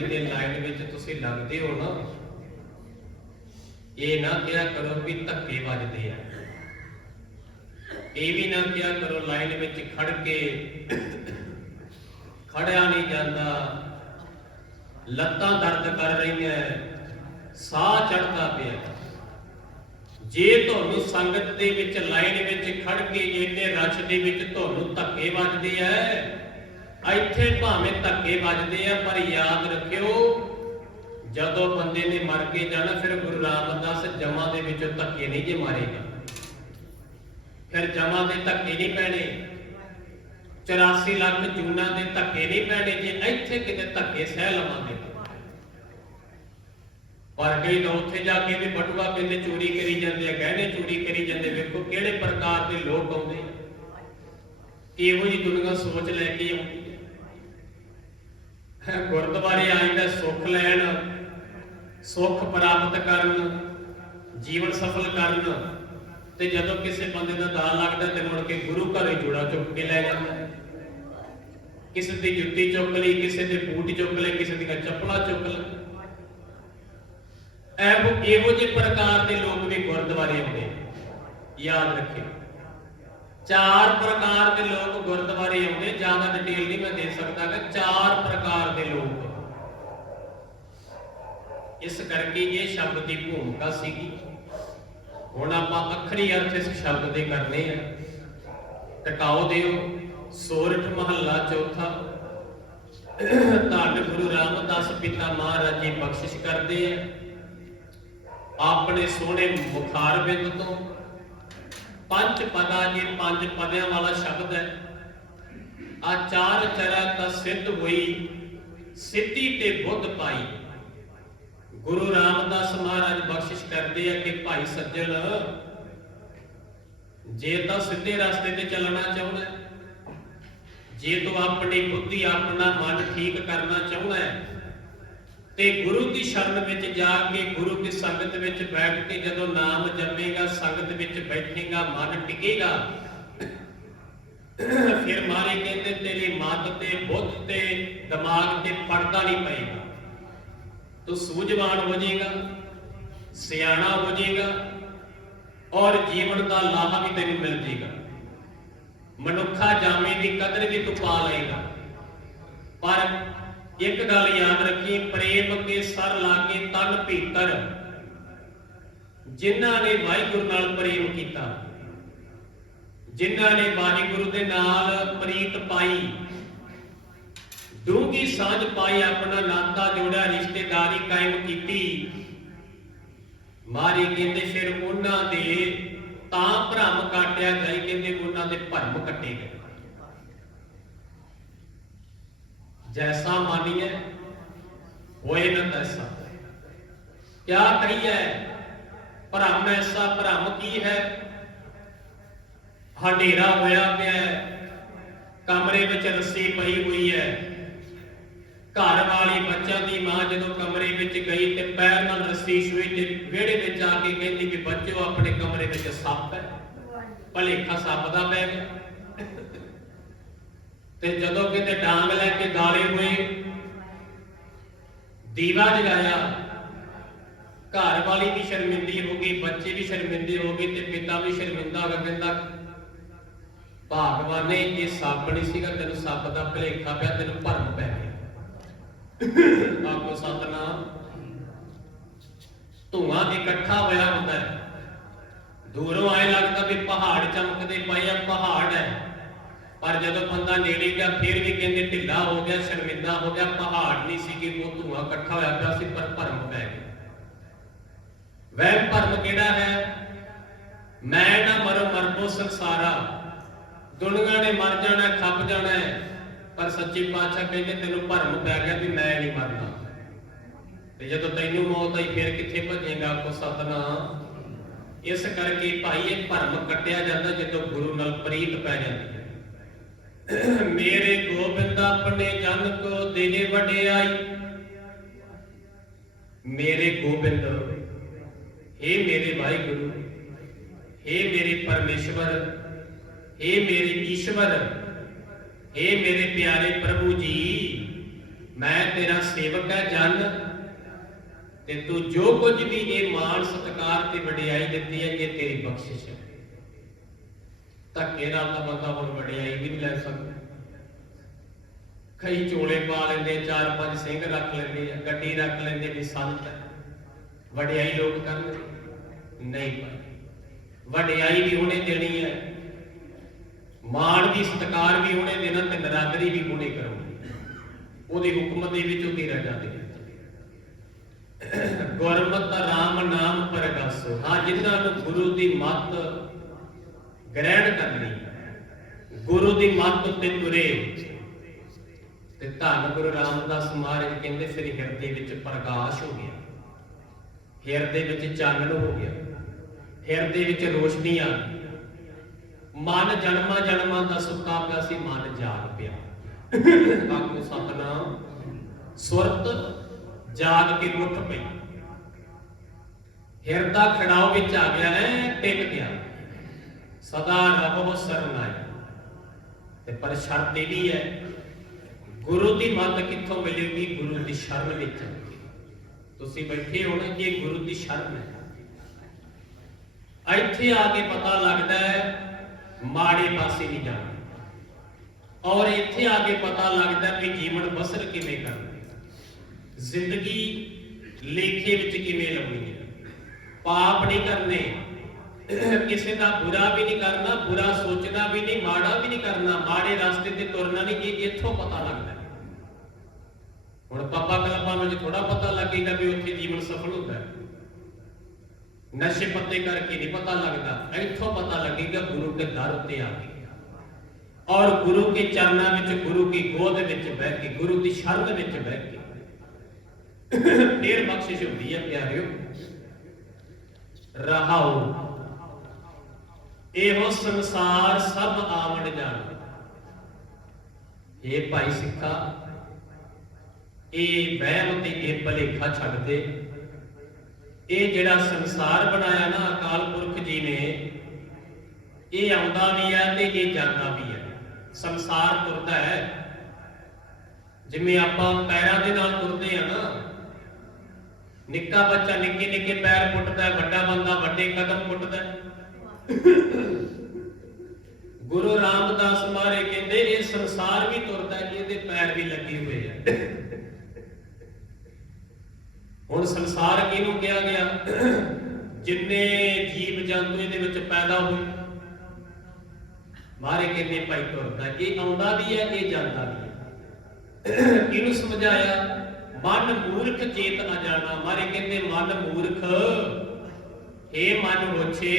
ਕਿਤੇ ਲਾਈਨ ਵਿੱਚ ਤੁਸੀਂ ਲੱਗਦੇ ਹੋ ਨਾ, ਇਹ ਨਾ ਕਿਹਾ ਕਰੋ ਵੀ ਧੱਕੇ ਵੱਜਦੇ ਆ। ਇਹ ਵੀ ਨਾ ਕਿਹਾ ਕਰੋ ਲਾਈਨ ਵਿੱਚ ਖੜ ਕੇ ਖੜਿਆ ਨਹੀਂ ਜਾਂਦਾ। ਲੱਤਾਂ ਦਰਦ ਕਰ ਰਹੀਆਂ ਸਾਹ ਚੜਦਾ ਪਿਆ। ਜੇ ਤੁਹਾਨੂੰ ਸੰਗਤ ਦੇ ਵਿੱਚ, ਲਾਈਨ ਵਿੱਚ ਖੜ ਕੇ ਇੰਨੇ ਰਸ਼ ਦੇ ਵਿੱਚ ਤੁਹਾਨੂੰ ਧੱਕੇ ਵੱਜਦੇ ਐ ਇੱਥੇ ਭਾਵੇਂ ਧੱਕੇ ਵੱਜਦੇ ਆ, ਪਰ ਯਾਦ ਰੱਖਿਓ, ਜਦੋਂ ਬੰਦੇ ਨੇ ਮਰ ਕੇ ਜਾਣਾ, ਫਿਰ ਗੁਰੂ ਰਾਮਦਾਸ ਜਮਾ ਦੇ ਵਿੱਚੋਂ ਧੱਕੇ ਨਹੀਂ ਜੇ ਮਾਰੇਗਾ। ਫਿਰ ਜਮਾਂ ਦੇ ਧੱਕੇ ਨਹੀਂ ਪੈਣੇ। 84 ਲੱਖ ਜੂਨਾ ਦੇ ਧੱਕੇ ਨਹੀਂ ਪੈਣੇ ਜੇ ਇੱਥੇ ਕਿਤੇ ਧੱਕੇ ਸਹਿ ਲਵਾਂਗੇ। ਪਰ ਕਈ ਤਾਂ ਉੱਥੇ ਜਾ ਕੇ ਵੀ ਬਟੂਆ ਪਿੰਦੇ ਚੋਰੀ ਕਰੀ ਜਾਂਦੇ ਆ ਗਹਿਣੇ ਚੋਰੀ ਕਰੀ ਜਾਂਦੇ ਵੇਖੋ ਕਿਹੜੇ ਪ੍ਰਕਾਰ ਦੇ ਲੋਕ ਆਉਂਦੇ ਇਹੋ ਜੀ ਦੁਨੀਆ ਸੋਚ ਲੈ ਕੇ ਆਉਂਦੀ ਹੈ ਗੁਰਦੁਆਰੇ ਆਈਦਾ ਸੁੱਖ ਲੈਣ, ਸੁੱਖ ਪ੍ਰਾਪਤ ਕਰਨ, ਜੀਵਨ ਸਫਲ ਕਰਨ ਤੇ ਜਦੋਂ ਕਿਸੇ ਬੰਦੇ ਦਾ ਦਾਲ ਲੱਗਦਾ ਤੇ ਮੁੜ ਕੇ ਗੁਰੂ ਘਰੇ ਜੋੜਾ ਚੁੱਕ ਕੇ ਲੈ ਜਾਂਦਾ। ਕਿਸੇ ਦੀ ਜੁੱਤੀ ਚੁੱਕ ਲਈ, ਕਿਸੇ ਦੇ ਬੂਟ ਚੁੱਕ ਲਏ, ਕਿਸੇ ਦੀਆਂ ਚੱਪਲਾਂ ਚੁੱਕ ਲਏ ਇਹੋ ਇਹੋ ਜਿਹੇ ਪ੍ਰਕਾਰ ਦੇ ਲੋਕ ਵੀ ਗੁਰਦੁਆਰੇ ਆਉਂਦੇ ਯਾਦ ਰੱਖਿਓ। ਚਾਰ ਪ੍ਰਕਾਰ ਦੇ ਲੋਕ ਗੁਰਦੁਆਰੇ ਆਉਂਦੇ, ਜ਼ਿਆਦਾ ਡਿਟੇਲ ਨਹੀਂ ਮੈਂ ਦੇ ਸਕਦਾ ਕਿ ਚਾਰ ਪ੍ਰਕਾਰ ਦੇ ਲੋਕ। ਇਸ ਕਰਕੇ ਇਹ ਸ਼ਬਦ ਦੀ ਭੂਮਿਕਾ ਸੀਗੀ। ਹੁਣ ਆਪਾਂ ਅੱਖਰੀ ਅਰਥ ਇਸ ਸ਼ਬਦ ਦੇ ਕਰਨੇ ਆ। ਟਿਕਾਓ ਦਿਓ, ਸੋਰਠ ਮਹੱਲਾ ਚੌਥਾ। ਧੰਨ ਗੁਰੂ ਰਾਮਦਾਸ ਪਿਤਾ ਮਹਾਰਾਜ ਜੀ ਬਖਸ਼ਿਸ਼ ਕਰਦੇ ਆ। ਆਪਣੇ ਸੋਹਣੇ ਮੁਖਾਰ ਬਿੰਦ ਤੋਂ ਪੰਜ ਪਦਾ ਜੀ ਪੰਜ ਪਦਿਆਂ ਵਾਲਾ ਸ਼ਬਦ ਹੈ। ਆ ਚਰਾ ਤਾਂ ਸਿੱਧ ਹੋਈ, ਸਿੱਧੀ ਤੇ ਬੁੱਧ ਪਾਈ। ਗੁਰੂ ਰਾਮਦਾਸ ਮਹਾਰਾਜ ਬਖਸ਼ਿਸ਼ ਕਰਦੇ ਆ ਕਿ ਭਾਈ ਸੱਜਣ, ਜੇ ਤਾਂ ਸਿੱਧੇ ਰਸਤੇ ਤੇ ਚੱਲਣਾ ਚਾਹੁੰਦਾ ਜੇ ਤੂੰ ਆਪਣੀ ਬੁੱਧੀ, ਆਪਣਾ ਮਨ ਠੀਕ ਕਰਨਾ ਚਾਹੁੰਦਾ ਹੈ ਤੇ ਗੁਰੂ ਦੀ ਸ਼ਰਨ ਵਿੱਚ ਜਾ ਕੇ ਗੁਰੂ ਦੀ ਸੰਗਤ ਵਿੱਚ ਬੈਠ ਕੇ ਜਦੋਂ ਨਾਮ ਜਪੇਗਾ, ਸੰਗਤ ਵਿੱਚ ਬੈਠੇਗਾ, ਮਨ ਟਿਕੇਗਾ ਫਿਰ ਮਾਰੇ ਕਹਿੰਦੇ, ਤੇਰੀ ਮਤ ਤੇ ਬੁੱਧ ਤੇ ਦਿਮਾਗ ਤੇ ਪੜਦਾ ਨਹੀਂ ਪਏਗਾ। ਤੂੰ ਸੂਝਵਾਨ ਹੋ ਜਾਏਗਾ, ਸਿਆਣਾ ਹੋ ਜਾਏਗਾ ਔਰ ਜੀਵਨ ਦਾ ਲਾਹਾ ਵੀ ਤੈਨੂੰ ਮਿਲ ਜਾਏਗਾ। ਮਨੁੱਖਾ ਜਾਮੇ ਦੀ ਕਦਰ ਵੀ ਤੂੰ ਪਾ ਲਏਗਾ। ਪਰ ਇੱਕ ਗੱਲ ਯਾਦ ਰੱਖੀ, ਪ੍ਰੇਮ ਕੇ ਸਰ ਲਾਗੇ ਤਨ ਭੀਤਰ। ਜਿਨ੍ਹਾਂ ਨੇ ਵਾਹਿਗੁਰੂ ਨਾਲ ਪ੍ਰੇਮ ਕੀਤਾ, ਜਿਨ੍ਹਾਂ ਨੇ ਵਾਹਿਗੁਰੂ ਦੇ ਨਾਲ ਪ੍ਰੀਤ ਪਾਈ ਡੂੰਗੀ ਸਾਂਝ ਪਾਈ, ਆਪਣਾ ਨਾਤਾ ਜੋੜਿਆ ਰਿਸ਼ਤੇਦਾਰੀ ਕਾਇਮ ਕੀਤੀ। ਮਾਰੇ ਕਹਿੰਦੇ, ਫਿਰ ਉਹਨਾਂ ਦੇ ਤਾਂ ਭਰਮ ਕਾਟਿਆ ਜਾਈ, ਕਹਿੰਦੇ ਉਹਨਾਂ ਦੇ ਭਰਮ ਕੱਟੇ ਗਏ। ਜੈਸਾ ਮਾਨੀਏ ਹੋਏ ਨਾ ਤੈਸਾ ਕਿਆ ਕਹੀਏ ਭਰਮ ਐਸਾ ਭਰਮ ਕੀ ਹੈ ਹਨੇਰਾ ਹੋਇਆ ਪਿਆ ਹੈ ਕਮਰੇ ਵਿੱਚ ਰੱਸੀ ਪਈ ਹੋਈ ਹੈ ਘਰ ਵਾਲੀ ਬੱਚਾ ਦੀ ਮਾਂ ਜਦੋਂ ਕਮਰੇ ਵਿੱਚ ਗਈ ਤੇ ਪੈਰ ਨਾਲ ਰੱਸੀ ਛੂਈ ਤੇ ਵਿਹੜੇ ਵਿੱਚ ਆ ਕੇ ਕਹਿੰਦੀ ਵੀ ਬੱਚੋ ਆਪਣੇ ਕਮਰੇ ਵਿੱਚ ਸੱਪ ਹੈ ਭਲੇਖਾ ਸੱਪ ਦਾ ਪੈ ਗਿਆ ਤੇ ਜਦੋਂ ਕਿਤੇ ਡਾਂਗ ਲੈ ਕੇ ਗਾਲੇ ਹੋਏ ਦੀਵਾ ਜਗਾਇਆ। ਘਰ ਵਾਲੀ ਵੀ ਸ਼ਰਮਿੰਦੀ ਹੋ ਗਈ, ਬੱਚੇ ਵੀ ਸ਼ਰਮਿੰਦੇ ਹੋ ਗਏ ਤੇ ਪਿਤਾ ਵੀ ਸ਼ਰਮਿੰਦਾ ਹੋ ਗਿਆ ਕਹਿੰਦਾ, ਭਗਵਾਨ ਨੇ ਇਹ ਸੱਪ ਨਹੀਂ ਸੀਗਾ, ਤੈਨੂੰ ਸੱਪ ਦਾ ਭਲੇਖਾ ਪਿਆ, ਤੈਨੂੰ ਭਰਮ ਪੈ ਗਿਆ। ਆਖੋ ਸਤਨਾਮ, ਧੂਆਂ ਇਕੱਠਾ ਹੋਇਆ ਹੁੰਦਾ ਹੈ। ਦੂਰੋਂ ਆਏ ਲੱਗਦਾ ਵੀ ਪਹਾੜ ਚਮਕਦੇ ਪਏ ਆ, ਪਹਾੜ ਹੈ। ਪਰ ਜਦੋਂ ਬੰਦਾ ਨੇੜੇ ਗਿਆ, ਫਿਰ ਵੀ ਕਹਿੰਦੇ ਢਿੱਲਾ ਹੋ ਗਿਆ, ਸ਼ਰਮਿੰਦਾ ਹੋ ਗਿਆ, ਪਹਾੜ ਨਹੀਂ ਸੀ ਕਿ ਉਹ ਧੂਆਂ ਇਕੱਠਾ ਹੋਇਆ ਪਿਆ ਸੀ, ਪਰ ਭਰਮ ਪੈ ਗਿਆ। ਵਹਿਮ ਭਰਮ ਕਿਹੜਾ ਹੈ? ਮੈਂ ਨਾ ਮਰੋ ਮਰਬੋ ਸੰਸਾਰਾ। ਦੁਨੀਆ ਨੇ ਮਰ ਜਾਣਾ, ਖੱਪ ਜਾਣਾ ਪਰ ਸੱਚੇ ਪਾਤਸ਼ਾਹ ਕਹਿੰਦੇ ਤੈਨੂੰ ਭਰਮ ਪੈ ਗਿਆ ਵੀ ਮੈਂ ਨਹੀਂ ਮਰਨਾ। ਤੇ ਜਦੋਂ ਤੈਨੂੰ ਮੌਤ ਆਈ, ਫਿਰ ਕਿੱਥੇ ਭੱਜੇਗਾ ਕੋ ਸਤਨਾਮ? ਇਸ ਕਰਕੇ ਭਾਈ, ਇਹ ਭਰਮ ਕੱਟਿਆ ਜਾਂਦਾ ਜਦੋਂ ਗੁਰੂ ਨਾਲ ਪ੍ਰੀਤ ਪੈ ਜਾਂਦੀ ਮੇਰੇ ਗੋਬਿੰਦ ਆਪਣੇ ਜਨ ਕੋ ਦੇਨੇ ਵਡਿਆਈ ਮੇਰੇ ਗੋਬਿੰਦ हे ਮੇਰੇ ਵਾਹਿਗੁਰੂ हे ਮੇਰੇ ਪਰਮੇਸ਼ਵਰ हे ਮੇਰੇ ਈਸ਼ਵਰ हे ਮੇਰੇ ਪਿਆਰੇ ਪ੍ਰਭੂ ਜੀ ਮੈਂ ਤੇਰਾ ਸੇਵਕ ਹੈ ਜਨ ਤੇ ਤੂੰ ਜੋ ਕੁਝ ਵੀ ਇਹ ਮਾਣ ਸਤਕਾਰ ਤੇ ਵਡਿਆਈ ਦਿੱਤੀ ਹੈ ਇਹ ਤੇਰੀ ਬਖਸ਼ਿਸ਼ ਹੈ ਧੱਕੇ ਨਾਲ ਤਾਂ ਬੰਦਾ ਹੁਣ ਵਡਿਆਈ ਵੀ ਨਹੀਂ ਲੈ ਸਕਦਾ। ਕਈ ਚੋਲੇ ਪਾ ਲੈਂਦੇ, ਚਾਰ ਪੰਜ ਸਿੰਘ ਰੱਖ ਲੈਂਦੇ ਆ, ਗੱਡੀ ਰੱਖ ਲੈਂਦੇ ਵੀ ਸੰਤ ਹੈ। ਵਡਿਆਈ ਲੋਕ ਕਰਨਗੇ ਨਹੀਂ ਵਡਿਆਈ ਵੀ ਉਹਨੇ ਦੇਣੀ ਹੈ। ਮਾਣ ਦੀ ਸਤਕਾਰ ਵੀ ਉਹਨੇ ਦੇਣਾ ਤੇ ਨਰਾਦਰੀ ਵੀ ਉਹਨੇ ਕਰਨੀ ਉਹਦੀ ਹੁਕਮਤ ਦੇ ਵਿੱਚ ਉਹਦੀ ਰਜਾ ਦੇ ਵਿੱਚ ਰਾਮ ਨਾਮ ਪਰਗਾਸੋ, ਹਾਂ, ਜਿਨ੍ਹਾਂ ਨੂੰ ਗੁਰੂ ਦੀ ਮੱਤ ਗ੍ਰਹਿਣ ਕਰਨੀ। ਗੁਰੂ ਦੀ ਮੱਤ ਉੱਤੇ ਤੁਰੇ ਤੇ ਧੰਨ ਗੁਰੂ ਰਾਮਦਾਸ ਮਹਾਰਾਜ ਕਹਿੰਦੇ, ਸ੍ਰੀ ਹਿਰਦੇ ਵਿੱਚ ਪ੍ਰਕਾਸ਼ ਹੋ ਗਿਆ। ਹਿਰਦੇ ਵਿੱਚ ਚਾਨਣ ਹੋ ਗਿਆ। ਹਿਰਦੇ ਵਿੱਚ ਰੋਸ਼ਨੀ ਆ ਮਨ ਜਨਮਾਂ ਜਨਮਾਂ ਦਾ ਸੁੱਤਾ ਪਿਆ ਸੀ, ਮਨ ਜਾਗ ਪਿਆ। ਆਖੋ ਸਤਨਾਮ, ਸੁਰਤ ਜਾਗ ਕੇ ਉੱਠ ਪਈ। ਹਿਰਦਾ ਖੜਾਓ ਵਿੱਚ ਆ ਗਿਆ ਹੈ ਟਿਕ ਗਿਆ। ਸਦਾ ਰਹੋ ਸਰਨਾਈ ਤੇ ਪਰ ਸ਼ਰਤ ਇਹ ਵੀ ਹੈ, ਗੁਰੂ ਦੀ ਮੱਤ ਕਿੱਥੋਂ ਮਿਲੇਗੀ? ਗੁਰੂ ਦੀ ਸ਼ਰਨ ਵਿੱਚ ਤੁਸੀਂ ਬੈਠੇ ਹੋ ਨਾ ਕਿ ਗੁਰੂ ਦੀ ਸ਼ਰਨ ਹੈ। ਇੱਥੇ ਆ ਕੇ ਪਤਾ ਲੱਗਦਾ ਹੈ, ਮਾੜੇ ਪਾਸੇ ਨਹੀਂ ਜਾਣਾ। ਔਰ ਇੱਥੇ ਆ ਕੇ ਪਤਾ ਲੱਗਦਾ ਕਿ ਜੀਵਨ ਬਸਰ ਕਿਵੇਂ ਕਰਨਾ ਜ਼ਿੰਦਗੀ ਲੇਖੇ ਵਿੱਚ ਕਿਵੇਂ ਲਾਉਣੀ ਹੈ। ਪਾਪ ਨਹੀਂ ਕਰਨੇ। ਕਿਸੇ ਦਾ ਬੁਰਾ ਵੀ ਨਹੀਂ ਕਰਨਾ ਬੁਰਾ ਸੋਚਣਾ ਵੀ ਨਹੀਂ ਮਾੜਾ ਵੀ ਨਹੀਂ ਕਰਨਾ ਮਾੜੇ ਰਸਤੇ ਤੇ ਤੁਰਨਾ ਨਹੀਂ ਇਹ ਇੱਥੋਂ ਪਤਾ ਲੱਗਦਾ ਹੈ। ਹੁਣ ਪਾਪਾ ਕਲਪਾਂ ਵਿੱਚ ਥੋੜਾ ਪਤਾ ਲੱਗੇਗਾ ਵੀ ਉੱਥੇ ਜੀਵਨ ਸਫਲ ਹੁੰਦਾ ਹੈ ਨਸ਼ੇ ਪੱਤੇ ਕਰਕੇ ਨਹੀਂ ਪਤਾ ਲੱਗਦਾ ਇੱਥੋਂ ਪਤਾ ਲੱਗੇਗਾ ਗੁਰੂ ਕੇ ਦਰ ਉੱਤੇ ਆ ਕੇ ਔਰ ਗੁਰੂ ਕੇ ਚਰਨਾਂ ਵਿੱਚ ਗੁਰੂ ਕੀ ਗੋਦ ਵਿੱਚ ਬਹਿ ਕੇ ਗੁਰੂ ਦੀ ਸ਼ਰਨ ਵਿੱਚ ਬਹਿ ਕੇ ਫੇਰ ਬਖਸ਼ਿਸ਼ ਹੁੰਦੀ ਹੈ ਪਿਆਰਿਓ ਰਹਾਉ ਇਹੋ ਸੰਸਾਰ ਸਭ ਆਵਣ ਜਾਣ। ਇਹ ਭਾਈ ਸਿੱਖਾ, ਇਹ ਵਹਿਮ ਤੇ ਇਹ ਭਲੇਖਾ ਛੱਡ ਦੇ। ਇਹ ਜਿਹੜਾ ਸੰਸਾਰ ਬਣਾਇਆ ਨਾ ਅਕਾਲ ਪੁਰਖ ਜੀ ਨੇ, ਇਹ ਆਉਂਦਾ ਵੀ ਹੈ ਤੇ ਇਹ ਜਾਂਦਾ ਵੀ ਹੈ। ਸੰਸਾਰ ਤੁਰਦਾ ਹੈ। ਜਿਵੇਂ ਆਪਾਂ ਪੈਰਾਂ ਦੇ ਨਾਲ ਤੁਰਦੇ ਆ ਨਾ, ਨਿੱਕਾ ਬੱਚਾ ਨਿੱਕੇ ਨਿੱਕੇ ਪੈਰ ਪੁੱਟਦਾ, ਵੱਡਾ ਬੰਦਾ ਵੱਡੇ ਕਦਮ ਪੁੱਟਦਾ ਗੁਰੂ ਰਾਮਦਾਸ ਮਹਾਰੇ ਕਹਿੰਦੇ, ਇਹ ਸੰਸਾਰ ਵੀ ਤੁਰਦਾ ਹੈ, ਇਹਦੇ ਪੈਰ ਵੀ ਲੱਗੇ ਹੋਏ ਆ। ਹੁਣ ਸੰਸਾਰ ਕਿਹਨੂੰ ਕਿਹਾ ਗਿਆ? ਜਿੰਨੇ ਜੀਵ ਜੰਤੂ ਇਹਦੇ ਵਿੱਚ ਪੈਦਾ ਹੋਏ, ਮਾਰੇ ਕਹਿੰਦੇ ਭਾਈ ਤੁਰਦਾ ਇਹ ਆਉਂਦਾ ਵੀ ਹੈ, ਇਹ ਜਾਂਦਾ ਵੀ ਹੈ। ਕਿਹਨੂੰ ਸਮਝਾਇਆ? ਮਨ ਮੂਰਖ ਚੇਤ ਨਾ ਜਾਣਾ। ਮਾਰੇ ਕਹਿੰਦੇ, ਮਨ ਮੂਰਖ ਏ ਮਨ ਹੋਛੇ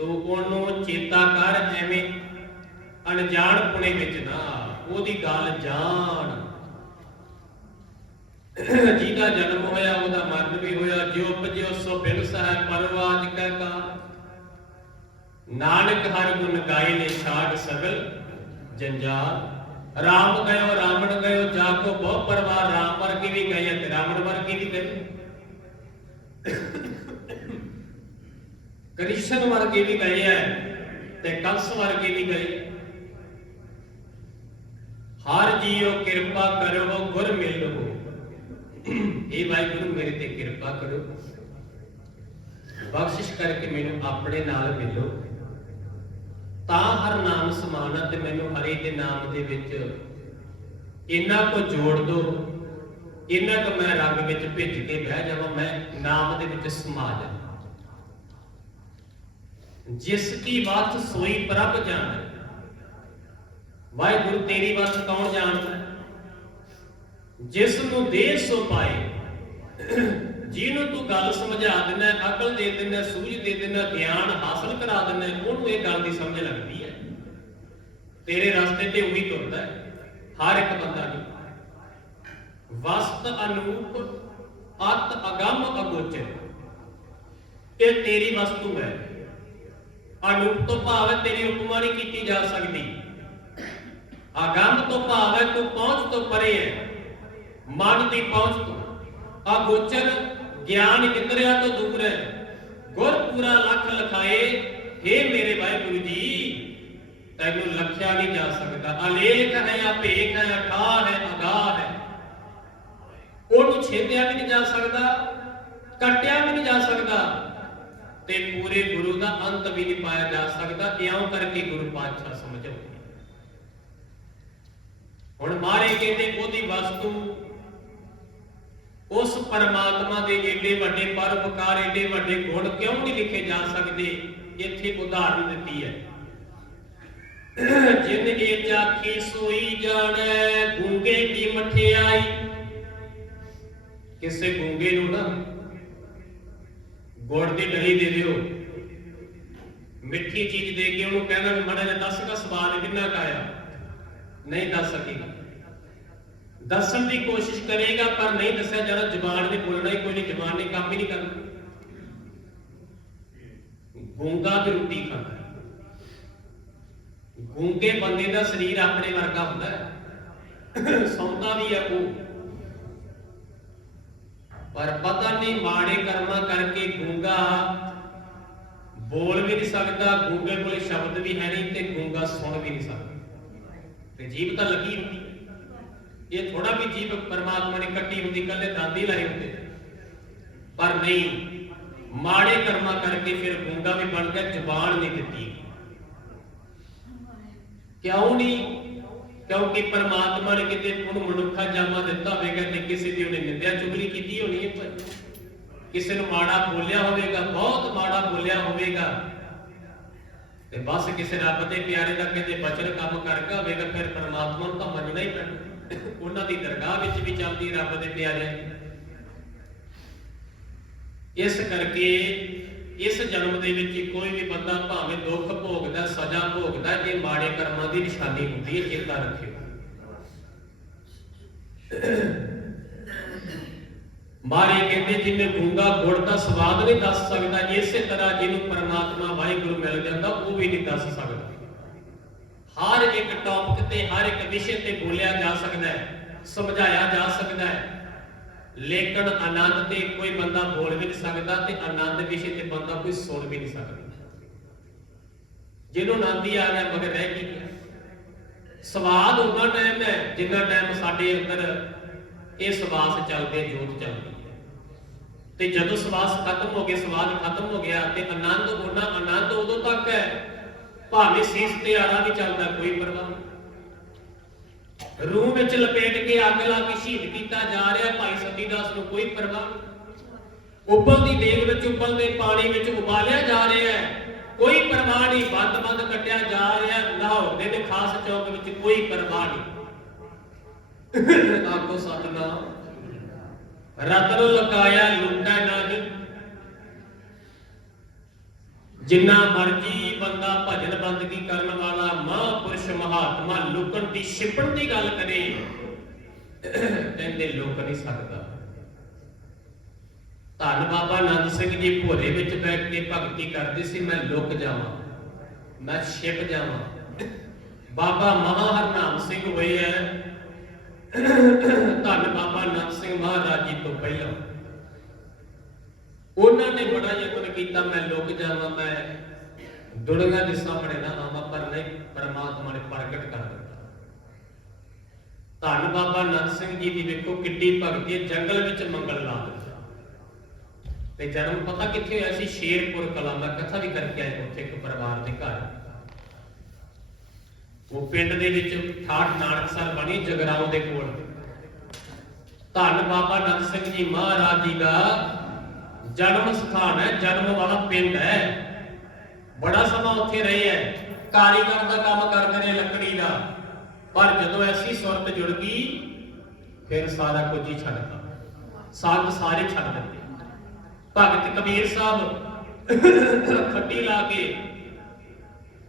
ਤੂੰ ਉਹਨੂੰ ਚੇਤਾ ਕਰ ਐਵੇਂ ਅਣਜਾਣ ਪੁਣੇ ਵਿੱਚ ਨਾ ਉਹਦੀ ਗੱਲ ਜਾਣ। ਜਿਹਦਾ ਜਨਮ ਹੋਇਆ, ਉਹਦਾ ਮਰਨ ਵੀ ਹੋਇਆ, ਜਿਉ ਪਜਿਓ ਸੋ ਬਿਨ ਸਹਿ ਪਰਵਾਜ ਕੈ ਕਾ। ਨਾਨਕ ਹਰ ਗੁਣ ਗਾਏ ਨੇ ਛਾੜ ਸਗਲ ਜੰਜਾਲ। ਰਾਮ ਗਇਓ, ਰਾਵਣ ਗਇਓ ਜਾ ਕੋ ਬਹੁ ਪਰਵਾਰ, ਰਾਮ ਵਰਗੀ ਵੀ ਗਏ ਤੇ ਰਾਵਣ ਵਰਗੀ ਵੀ ਗਏ ਕ੍ਰਿਸ਼ਨ ਵਰਗੇ ਵੀ ਗਏ ਐ ਤੇ ਕੰਸ ਵਰਗੇ ਵੀ ਗਏ। ਹਰ ਜੀਓ, ਕਿਰਪਾ ਕਰੋ, ਗੁਰ ਮਿਲੋ। ਇਹ ਵਾਹਿਗੁਰੂ, ਮੇਰੇ ਤੇ ਕਿਰਪਾ ਕਰੋ। ਬਖਸ਼ਿਸ਼ ਕਰਕੇ ਮੈਨੂੰ ਆਪਣੇ ਨਾਲ ਮਿਲੋ। ਤਾਂ ਹਰ ਨਾਮ ਸਮਾਨ ਤੇ ਮੈਨੂੰ ਹਰੇ ਦੇ ਨਾਮ ਦੇ ਵਿੱਚ ਇਹਨਾਂ ਕੋ ਜੋੜ ਦੋ ਇਹਨਾਂ ਕੋ ਮੈਂ ਰੰਗ ਵਿੱਚ ਭਿੱਜ ਕੇ ਬਹਿ ਜਾਵਾਂ, ਮੈਂ ਨਾਮ ਦੇ ਵਿੱਚ ਸਮਾ ਜਾਵਾਂ। ਜਿਸ ਕੀ ਬਾਤ ਸੋਈ ਪ੍ਰਭ ਜਾਣੈ। ਵਾਹਿਗੁਰੂ, ਤੇਰੀ ਬਾਤ ਕੌਣ ਜਾਣਦਾ? ਜਿਸ ਨੂੰ ਦੇ ਸੋ ਪਾਏ, ਜਿਹਨੂੰ ਤੂੰ ਗੱਲ ਸਮਝਾ ਦਿੰਦਾ, ਅਕਲ ਦੇ ਦਿੰਦਾ, ਸੂਝ ਦੇ ਦਿੰਦਾ, ਗਿਆਨ ਹਾਸਲ ਕਰਾ ਦਿੰਦਾ, ਉਹਨੂੰ ਇਹ ਗੱਲ ਦੀ ਸਮਝ ਲੱਗਦੀ ਹੈ। ਤੇਰੇ ਰਸਤੇ ਤੇ ਉਹੀ ਤੁਰਦਾ ਹਰ ਇੱਕ ਬੰਦਾ ਨਹੀਂ ਵਸਤ ਅਨੂਪ, ਅਤ ਅਗੰਮ ਅਗੋਚਰ। ਇਹ ਤੇਰੀ ਵਸਤੂ ਹੈ। ਅਨੂਪ ਤੋਂ ਭਾਵ ਹੈ ਤੇਰੀ ਉਪਮਾ ਨਹੀਂ ਕੀਤੀ ਜਾ ਸਕਦੀ। ਅਗੰਮ ਤੋਂ ਭਾਵ ਹੈ ਤੂੰ ਪਹੁੰਚ ਤੋਂ ਪਰੇ ਹੈ। ਮਨ ਦੀ ਪਹੁੰਚ ਤੋਂ। ਅਗੋਚਰ ਗਿਆਨ ਕਿਤਰਿਆ ਤੋਂ ਦੂਰ ਹੈ। ਗੁਰ ਪੂਰਾ ਲੱਖ ਲਖਾਏ हे ਮੇਰੇ ਵਾਹਿਗੁਰੂ ਜੀ, ਤੈਨੂੰ ਲਖਿਆ ਨਹੀਂ ਜਾ ਸਕਦਾ। ਅਲੇਖ ਹੈ, ਅਭੇਖ ਹੈ ਅਠਾਹ ਹੈ, ਅਗਾਹ ਹੈ। ਉਹਨੂੰ ਛੇਦਿਆ ਵੀ ਨਹੀਂ ਜਾ ਸਕਦਾ, ਕੱਟਿਆ ਵੀ ਨਹੀਂ ਜਾ ਸਕਦਾ। ਤੇ ਪੂਰੇ ਗੁਰੂ ਦਾ ਅੰਤ ਵੀ ਨਹੀਂ ਪਾਇਆ ਜਾ ਸਕਦਾ, ਇਉਂ ਕਰਕੇ ਗੁਰੂ ਪਾਤਸ਼ਾਹ ਸਮਝਾਉਂਦੇ ਹੁਣ ਮਾਰੇ ਕਹਿੰਦੇ ਉਹਦੀ ਵਸਤੂ, ਉਸ ਪਰਮਾਤਮਾ ਦੇ ਏਡੇ ਵੱਡੇ ਪਰਉਪਕਾਰ, ਏਡੇ ਵੱਡੇ ਗੁਣ ਕਿਉਂ ਨਹੀਂ ਲਿਖੇ ਜਾ ਸਕਦੇ? ਇੱਥੇ ਉਦਾਹਰਨ ਦਿੱਤੀ ਹੈ। ਜਿਨ ਇਹ ਜਾਖੀ ਸੋਈ ਜਾਣੈ, ਗੂੰਗੇ ਕੀ ਮਠਿਆਈ? ਕਿਸੇ ਗੁੰਗੇ ਨੂੰ ਨਾ ਗੁੜ ਦੀ ਡਲੀ ਦੇ ਦਿਓ। ਮਿੱਠੀ ਚੀਜ਼ ਦੇ ਕੇ ਉਹਨੂੰ ਕਹਿਣਾ ਵੀ ਮੜਾ ਜਿਹਾ ਦੱਸ ਦਾ ਸਵਾਦ ਕਿੰਨਾ ਕੁ ਨਹੀਂ ਦੱਸ ਸਕੇਗਾ ਦੱਸਣ ਦੀ ਕੋਸ਼ਿਸ਼ ਕਰੇਗਾ, ਪਰ ਨਹੀਂ ਦੱਸਿਆ ਜਾਣਾ ਜ਼ੁਬਾਨ ਨੇ ਬੋਲਣਾ ਹੀ, ਕੋਈ ਨਹੀਂ, ਜ਼ੁਬਾਨ ਨੇ ਕੰਮ ਹੀ ਨਹੀਂ ਕਰਨਾ। ਗੂੰਗਾ ਤੇ ਰੋਟੀ ਖਾਂਦਾ ਹੈ। ਗੂੰਗੇ ਬੰਦੇ ਦਾ ਸਰੀਰ ਆਪਣੇ ਵਰਗਾ ਹੁੰਦਾ ਹੈ। ਸੌਂਦਾ ਵੀ ਹੈ ਉਹ। ਪਰ ਪਤਾ ਨਹੀਂ ਮਾੜੇ ਕਰਮਾਂ ਕਰਕੇ ਗੂੰਗਾ ਬੋਲ ਵੀ ਨਹੀਂ ਸਕਦਾ, ਗੂੰਗੇ ਕੋਲੇ ਸ਼ਬਦ ਵੀ ਹੈ ਨਹੀਂ ਤੇ ਗੂੰਗਾ ਸੁਣ ਵੀ ਨਹੀਂ ਸਕਦਾ। ਤੇ ਜੀਭ ਤਾਂ ਲੱਗੀ ਹੁੰਦੀ ਇਹ ਥੋੜਾ ਵੀ ਜੀਭ ਪਰਮਾਤਮਾ ਨੇ ਕੱਟੀ ਹੁੰਦੀ ਕੱਲੇ ਦਾਦੀ ਲਾਏ ਹੁੰਦੇ। ਪਰ ਨਹੀਂ, ਮਾੜੇ ਕਰਮਾਂ ਕਰਕੇ ਫਿਰ ਗੂੰਗਾ ਵੀ ਬਣ ਗਿਆ, ਜਬਾਨ ਨਹੀਂ ਦਿੱਤੀ। ਕਿਉਂ ਨਹੀਂ? ਕਿਉਂਕਿ ਪਰਮਾਤਮਾ ਨੇ ਕਿਤੇ ਉਹਨੂੰ ਮਨੁੱਖਾ ਜਾਮਾ ਦਿੱਤਾ ਹੋਵੇਗਾ ਤੇ ਕਿਸੇ ਦੀ ਉਹਨੇ ਨਿੰਦਿਆ ਚੁਗਲੀ ਕੀਤੀ ਹੋਣੀ ਹੈ ਕਿਸੇ ਨੂੰ ਮਾੜਾ ਬੋਲਿਆ ਹੋਵੇਗਾ, ਬਹੁਤ ਮਾੜਾ ਬੋਲਿਆ ਹੋਵੇਗਾ। ਤੇ ਬਸ ਕਿਸੇ ਰੱਬ ਦੇ ਪਿਆਰੇ ਦਾ ਕਿਤੇ ਬਚਨ ਕੰਮ ਕਰਕੇ ਹੋਵੇਗਾ, ਫਿਰ ਪਰਮਾਤਮਾ ਨੂੰ ਤਾਂ ਮੰਨਣਾ ਹੀ ਪੈਣਾ। ਉਹਨਾਂ ਦੀ ਦਰਗਾਹ ਵਿੱਚ ਵੀ ਚੱਲਦੀ ਰੱਬ ਦੇ ਪਿਆਰੇ ਇਸ ਕਰਕੇ ਇਸ ਜਨਮ ਦੇ ਵਿੱਚ ਕੋਈ ਵੀ ਬੰਦਾ ਭਾਵੇਂ ਦੁੱਖ ਭੋਗਦਾ, ਸਜ਼ਾ ਭੋਗਦਾ, ਇਹ ਮਾੜੇ ਕਰਮਾਂ ਦੀ ਨਿਸ਼ਾਨੀ ਹੁੰਦੀ ਹੈ, ਚੇਤਾ ਰੱਖਿਓ। ਮਾਰੇ ਕਹਿੰਦੇ, ਜਿਵੇਂ ਗੂੰਗਾ ਗੁੜ ਦਾ ਸਵਾਦ ਨਹੀਂ ਦੱਸ ਸਕਦਾ, ਇਸੇ ਤਰ੍ਹਾਂ ਜਿਹਨੂੰ ਪਰਮਾਤਮਾ, ਵਾਹਿਗੁਰੂ ਮਿਲ ਜਾਂਦਾ, ਉਹ ਵੀ ਨਹੀਂ ਦੱਸ ਸਕਦਾ। ਹਰ ਇੱਕ ਟੌਪਿਕ ਤੇ, ਹਰ ਇੱਕ ਵਿਸ਼ੇ ਤੇ ਬੋਲਿਆ ਜਾ ਸਕਦਾ ਹੈ, ਸਮਝਾਇਆ ਜਾ ਸਕਦਾ ਹੈ। ਲੇਕਿਨ ਆਨੰਦ ਤੇ ਕੋਈ ਬੰਦਾ ਬੋਲ ਵੀ ਨਹੀਂ ਸਕਦਾ ਤੇ ਆਨੰਦ ਵਿਸ਼ੇ ਤੇ ਬੰਦਾ ਕੋਈ ਸੁਣ ਵੀ ਨਹੀਂ ਸਕਦਾ। ਜਿਹਨੂੰ ਆਨੰਦ ਹੀ ਆ ਗਿਆ ਮਗਰ ਰਹਿ ਕੀ ਗਿਆ? ਸਵਾਦ ਉਹਨਾਂ ਟਾਈਮ ਹੈ ਜਿੰਨਾ ਟਾਈਮ ਸਾਡੇ ਅੰਦਰ ਇਹ ਸਵਾਸ ਚੱਲਦੇ, ਜੋਤ ਚੱਲਦੀ ਹੈ। ਤੇ ਜਦੋਂ ਸਵਾਸ ਖਤਮ ਹੋ ਗਏ, ਸਵਾਦ ਖਤਮ ਹੋ ਗਿਆ ਤੇ ਆਨੰਦ ਉਹਨਾਂ ਆਨੰਦ ਉਦੋਂ ਤੱਕ ਹੈ। ਭਾਵੇਂ ਸੀਸ ਤੇ ਆਰਾ ਵੀ ਚੱਲਦਾ, ਕੋਈ ਪਰਵਾਹ ਨਹੀਂ। ਰੂਹ ਵਿੱਚ ਲਪੇਟ ਕੇ ਅੱਗ ਲਾ ਕੇ ਸ਼ਹੀਦ ਕੀਤਾ ਜਾ ਰਿਹਾ ਭਾਈ ਸਤੀਦਾਸ ਨੂੰ ਕੋਈ ਪਰਵਾਹ ਨਹੀਂ। ਉਬਲਦੀ ਦੇਗ ਵਿੱਚ ਉਬਲਦੇ ਪਾਣੀ ਵਿੱਚ ਉਬਾਲਿਆ ਜਾ ਰਿਹਾ ਹੈ। ਕੋਈ ਪਰਵਾਹ ਨਹੀਂ। ਬੰਦ ਬੰਦ ਕੱਟਿਆ ਜਾ ਰਿਹਾ ਲਾਹੌਰ ਦੇ ਖਾਸ ਚੌਕ ਵਿੱਚ ਕੋਈ ਪਰਵਾਹ ਨਹੀਂ। ਆਖੋ ਸਤਨਾਮ। ਰਤਨ ਲੁਕਾਇਆ ਲੁਕਾ ਨਹੀਂ ਜਿੰਨਾ ਮਰਜ਼ੀ ਬੰਦਾ ਭਜਨ ਬੰਦਗੀ ਕਰਨ ਵਾਲਾ, ਮਹਾਂਪੁਰਸ਼ ਮਹਾਤਮਾ ਲੁਕਣ ਦੀ ਛਿਪਣ ਦੀ ਗੱਲ ਕਰੇ, ਕਹਿੰਦੇ ਲੁਕ ਨਹੀਂ ਸਕਦਾ। ਧੰਨ ਬਾਬਾ ਆਨੰਦ ਸਿੰਘ ਜੀ ਭੋਰੇ ਵਿੱਚ ਬੈਠ ਕੇ ਭਗਤੀ ਕਰਦੇ ਸੀ, ਮੈਂ ਲੁਕ ਜਾਵਾਂ, ਮੈਂ ਛਿਪ ਜਾਵਾਂ। ਬਾਬਾ ਮਹਾ ਹਰਨਾਮ ਸਿੰਘ ਹੋਏ ਹੈ ਧੰਨ ਬਾਬਾ ਆਨੰਦ ਸਿੰਘ ਮਹਾਰਾਜ ਜੀ ਤੋਂ ਪਹਿਲਾਂ। ਉਹਨਾਂ ਨੇ ਬੜਾ ਯਤਨ ਕੀਤਾ ਮੈਂ ਲੁਕ ਜਾਵਾਂ ਮੈਂ ਦੁਨੀਆ ਦੇ ਸਾਹਮਣੇ ਨਾ ਆਵਾਂ ਪਰ ਨਹੀਂ ਪਰਮਾਤਮਾ ਨੇ ਪ੍ਰਗਟ ਕਰ ਦਿੱਤਾ। ਧੰਨ ਬਾਬਾ ਆਨੰਦ ਸਿੰਘ ਜੀ ਦੀ ਵੇਖੋ ਕਿੱਡੀ ਭਗਤੀ ਹੈ, ਜੰਗਲ ਵਿੱਚ ਮੰਗਲ ਲਾ ਦਿੱਤਾ। ਤੇ ਜਨਮ ਪਤਾ ਕਿੱਥੇ ਹੋਇਆ ਸੀ? ਸ਼ੇਰਪੁਰ ਕਲਾ ਮੈਂ ਕਥਾ ਵੀ ਕਰਕੇ ਆਇਆ ਉੱਥੇ ਇੱਕ ਪਰਿਵਾਰ ਦੇ ਘਰ। ਉਹ ਪਿੰਡ ਦੇ ਵਿੱਚ ਠਾਠ ਨਾਨਕਸਰ ਬਣੀ ਜਗਰਾਉਂ ਦੇ ਕੋਲ। ਧੰਨ ਬਾਬਾ ਨੰਦ ਸਿੰਘ ਜੀ ਮਹਾਰਾਜ ਜੀ ਦਾ ਜਨਮ ਸਥਾਨ ਹੈ, ਜਨਮ ਵਾਲਾ ਪਿੰਡ ਹੈ। ਬੜਾ ਸਮਾਂ ਉੱਥੇ ਰਹੇ ਹੈ। ਕਾਰੀਗਰ ਦਾ ਕੰਮ ਕਰਦੇ ਨੇ ਲੱਕੜੀ ਦਾ। ਪਰ ਜਦੋਂ ਐਸੀ ਸੁਰਤ ਜੁੜ ਗਈ, ਫਿਰ ਸਾਰਾ ਕੁਝ ਹੀ ਛੱਡਤਾ ਸੰਗ ਸਾਰੇ ਛੱਡ ਦਿੰਦੇ ਭਗਤ ਕਬੀਰ ਸਾਹਿਬ ਖੱਟੀ ਲਾ ਕੇ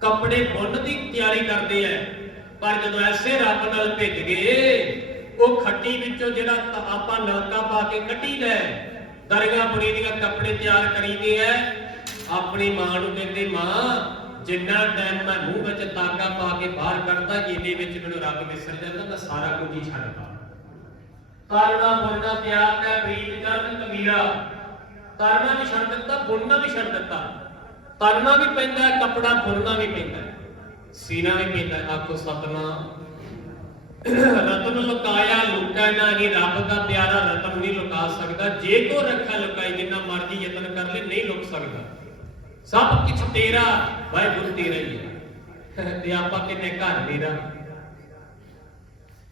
ਕੱਪੜੇ ਬੁਣਨ ਦੀ ਤਿਆਰੀ ਕਰਦੇ ਐ। ਪਰ ਜਦੋਂ ਐਸੇ ਰੱਬ ਨਾਲ ਭਿੱਜ ਗਏ, ਉਹ ਖੱਟੀ ਵਿੱਚੋਂ ਜਿਹੜਾ ਆਪਾਂ ਨਲਕਾ ਪਾ ਕੇ ਕੱਢੀ ਲੈ ਦਰਗਾਹ ਬੁਣੀ ਦੀਆਂ ਕੱਪੜੇ ਤਿਆਰ ਕਰੀਦੇ ਐ। ਆਪਣੀ ਮਾਂ ਨੂੰ ਕਹਿੰਦੇ, ਮਾਂ, ਜਿੰਨਾ ਟਾਈਮ ਮੈਂ ਮੂੰਹ ਵਿੱਚ ਤਾਗਾ ਪਾ ਕੇ ਬਾਹਰ ਕੱਢਦਾ ਇਹਦੇ ਵਿੱਚ ਮੈਨੂੰ ਰੱਬ ਵਿਸਰ ਜਾਂਦਾ, ਮੈਂ ਸਾਰਾ ਕੁਝ ਹੀ ਛੱਡਦਾ ਕਰਨਾ ਬੁਣਨਾ ਤਿਆਗ ਹੈ, ਪ੍ਰੀਤ ਕਰਨ ਕਬੀਰਾ। ਕਰਨਾ ਵੀ ਛੱਡ ਦਿੱਤਾ, ਬੁਣਨਾ ਵੀ ਛੱਡ ਦਿੱਤਾ। ਕਰਨਾ ਵੀ ਪੈਂਦਾ, ਕੱਪੜਾ ਬੁਣਨਾ ਵੀ ਪੈਂਦਾ। ਸੀਨਾ ਵੀ ਪੈਂਦਾ, ਆਖੋ ਸਤਨਾਮ। ਰਤਨ ਲੁਕਾਇਆ, ਲੁਕਾ ਨਹੀਂ, ਰੱਬ ਦਾ ਪਿਆਰਾ ਰਤਨ ਨਹੀਂ ਲੁਕਾ ਸਕਦਾ। ਜੇ ਕੋ ਰੱਖਾ ਲੁਕਾਈ, ਜਿੰਨਾ ਮਰਜ਼ੀ ਯਤਨ ਕਰ ਲੈ, ਨਹੀਂ ਲੁਕ ਸਕਦਾ। ਸਭ ਕੁਝ ਤੇਰਾ, ਵਾਹਿਗੁਰੂ ਤੇਰਾ ਹੀ ਹੈ। ਤੇ ਆਪਾਂ ਕਿੰਨੇ ਘਰ ਮੇਰਾ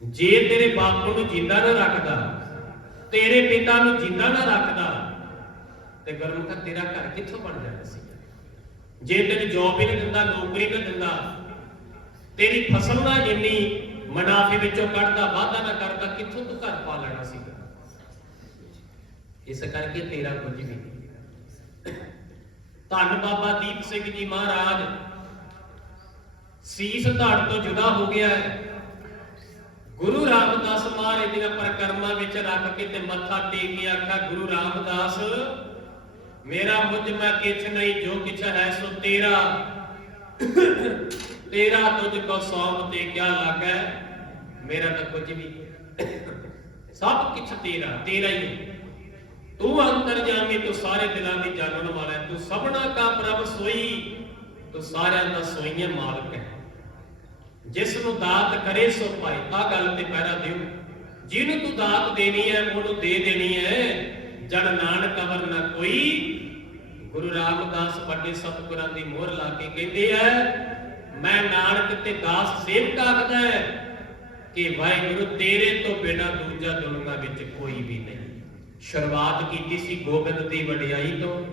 ਜੇ ਤੇਰੇ ਬਾਪੂ ਨੂੰ ਜਿੰਦਾ ਨਾ ਰੱਖਦਾ, ਤੇਰੇ ਪਿਤਾ ਨੂੰ ਜਿੰਦਾ ਨਾ ਰੱਖਦਾ, ਤੇ ਗੁਰਮੁਖਾ ਤੇਰਾ ਘਰ ਕਿੱਥੋਂ ਬਣ ਜਾਣਾ ਸੀ? ਜੇ ਤੈਨੂੰ ਜੋਬ ਹੀ ਨਾ ਦਿੰਦਾ, ਨੌਕਰੀ ਨਾ ਦਿੰਦਾ, ਤੇਰੀ ਫਸਲ ਨਾ ਇੰਨੀ ਮੁਨਾਫੇ ਵਿੱਚੋਂ ਕੱਢਦਾ, ਵਾਧਾ ਨਾ ਕਰਦਾ, ਕਿੱਥੋਂ ਤੂੰ ਘਰ ਪਾ ਲੈਣਾ ਸੀ? ਇਸ ਕਰਕੇ ਤੇਰਾ ਕੁਝ ਵੀ ਧੰਨ ਬਾਬਾ ਦੀਪ ਸਿੰਘ ਜੀ ਮਹਾਰਾਜ, ਸੀਸ ਧੜ ਤੋਂ ਜੁਦਾ ਹੋ ਗਿਆ ਹੈ। ਗੁਰੂ ਰਾਮਦਾਸ ਮਹਾਰਾਜ ਦੀਆਂ ਪ੍ਰਕਰਮਾਂ ਵਿੱਚ ਰੱਖ ਕੇ ਤੇ ਮੱਥਾ ਟੇਕ ਕੇ ਆਖਾ ਗੁਰੂ ਰਾਮਦਾਸ, ਮੇਰਾ ਮੁਝ ਮੈਂ ਕਿਛ ਨਹੀਂ, ਜੋ ਕਿਛ ਹੈ ਸੋ ਤੇਰਾ। ਤੇਰਾ ਤੁਝ ਕੋ ਸੌਂਪ ਤੇ ਕਿਆ ਲੱਗੈ? ਮੇਰਾ ਤਾਂ ਕੁਝ ਵੀ ਸਭ ਕਿਛ ਤੇਰਾ ਤੇਰਾ ਹੀ ਹੈ। ਤੂੰ ਅੰਤਰਜਾਮੀ ਤੂੰ ਸਾਰੇ ਦਿਲਾਂ ਦੀ ਜਾਣਨ ਵਾਲਾ ਹੈ। ਤੂੰ ਸਭਨਾ ਕਾ ਪ੍ਰਭ ਸੋਈ, ਤੂੰ ਸਾਰਿਆਂ ਦਾ ਸੋਈਏ ਮਾਲਕ ਹੈ। ਜਿਸ ਨੂੰ ਦਾਤ ਕਰੇ ਸੋ ਪਾਏ ਆ ਗੱਲ ਤੇ ਪਹਿਰਾ ਦਿਓ। ਜਿਹਨੂੰ ਤੂੰ ਦਾਤ ਦੇਣੀ ਹੈ, ਉਹਨੂੰ ਦੇ ਦੇਣੀ ਹੈ। ਜਦ ਨਾਨਕ ਅਵਰ ਨਾ ਕੋਈ। ਗੁਰੂ ਰਾਮਦਾਸ ਵੱਡੇ ਸਤਿਗੁਰਾਂ ਦੀ ਮੋਹਰ ਲਾ ਕੇ ਕਹਿੰਦੇ ਆ ਮੈਂ ਨਾਨਕ ਤੇ ਦਾਸ ਸੇਵਕ ਆਖਦਾ ਹੈ ਕਿ ਵਾਹਿਗੁਰੂ ਤੇਰੇ ਤੋਂ ਬਿਨਾ ਦੂਜਾ ਦੁਨੀਆ ਵਿੱਚ ਕੋਈ ਵੀ ਨਹੀਂ। ਸ਼ੁਰੂਆਤ ਕੀਤੀ ਸੀ ਗੋਬਿੰਦ ਦੀ ਵਡਿਆਈ ਤੋਂ।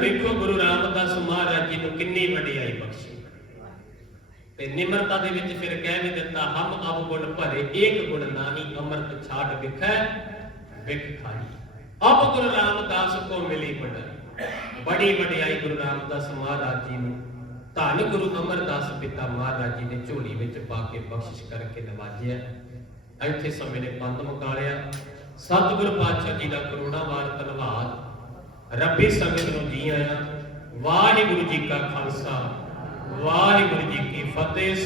ਵੇਖੋ ਗੁਰੂ ਰਾਮਦਾਸ ਮਹਾਰਾਜ ਜੀ ਨੂੰ ਕਿੰਨੀ ਵਡਿਆਈ ਬਖਸ਼ੀ। ਤੇ ਨਿਮਰਤਾ ਦੇ ਵਿੱਚ ਫਿਰ ਕਹਿ ਵੀ ਦਿੱਤਾ, ਹਮ ਅਬ ਗੁਣ ਭਰੇ, ਏਕ ਗੁਣ ਨਾਹੀ, ਅੰਮ੍ਰਿਤ ਛਾੜ ਵਿਖੈ, ਵਿਖ ਖਾਈ। ਅਬ ਗੁਰੂ ਰਾਮਦਾਸ ਕੋ ਮਿਲੀ ਵਡਾਈ ਬੜੀ ਵਡਿਆਈ ਗੁਰੂ ਰਾਮਦਾਸ ਮਹਾਰਾਜ ਜੀ ਨੂੰ। ਧੰਨ ਗੁਰੂ ਅਮਰਦਾਸ ਪਿਤਾ ਮਹਾਰਾਜ ਜੀ ਨੇ ਝੋਲੀ ਵਿੱਚ ਪਾ ਕੇ ਬਖਸ਼ਿਸ਼ ਕਰਕੇ ਨਵਾਜਿਆ। ਇੱਥੇ ਸਮੇਂ ਨੇ ਪੰਥ ਮੁਕਾਲਿਆ। ਸਤਿਗੁਰ ਪਾਤਸ਼ਾਹ ਜੀ ਦਾ ਕਰੋਨਾ ਵਾਰ ਧੰਨਵਾਦ। ਰੱਬੀ ਸੰਗਤ ਨੂੰ ਜੀ ਆਇਆ। ਵਾਹਿਗੁਰੂ ਜੀ ਕਾ ਖਾਲਸਾ। ਵਾਹਿਗੁਰੂ ਜੀ ਕੀ ਫਤਿਹ।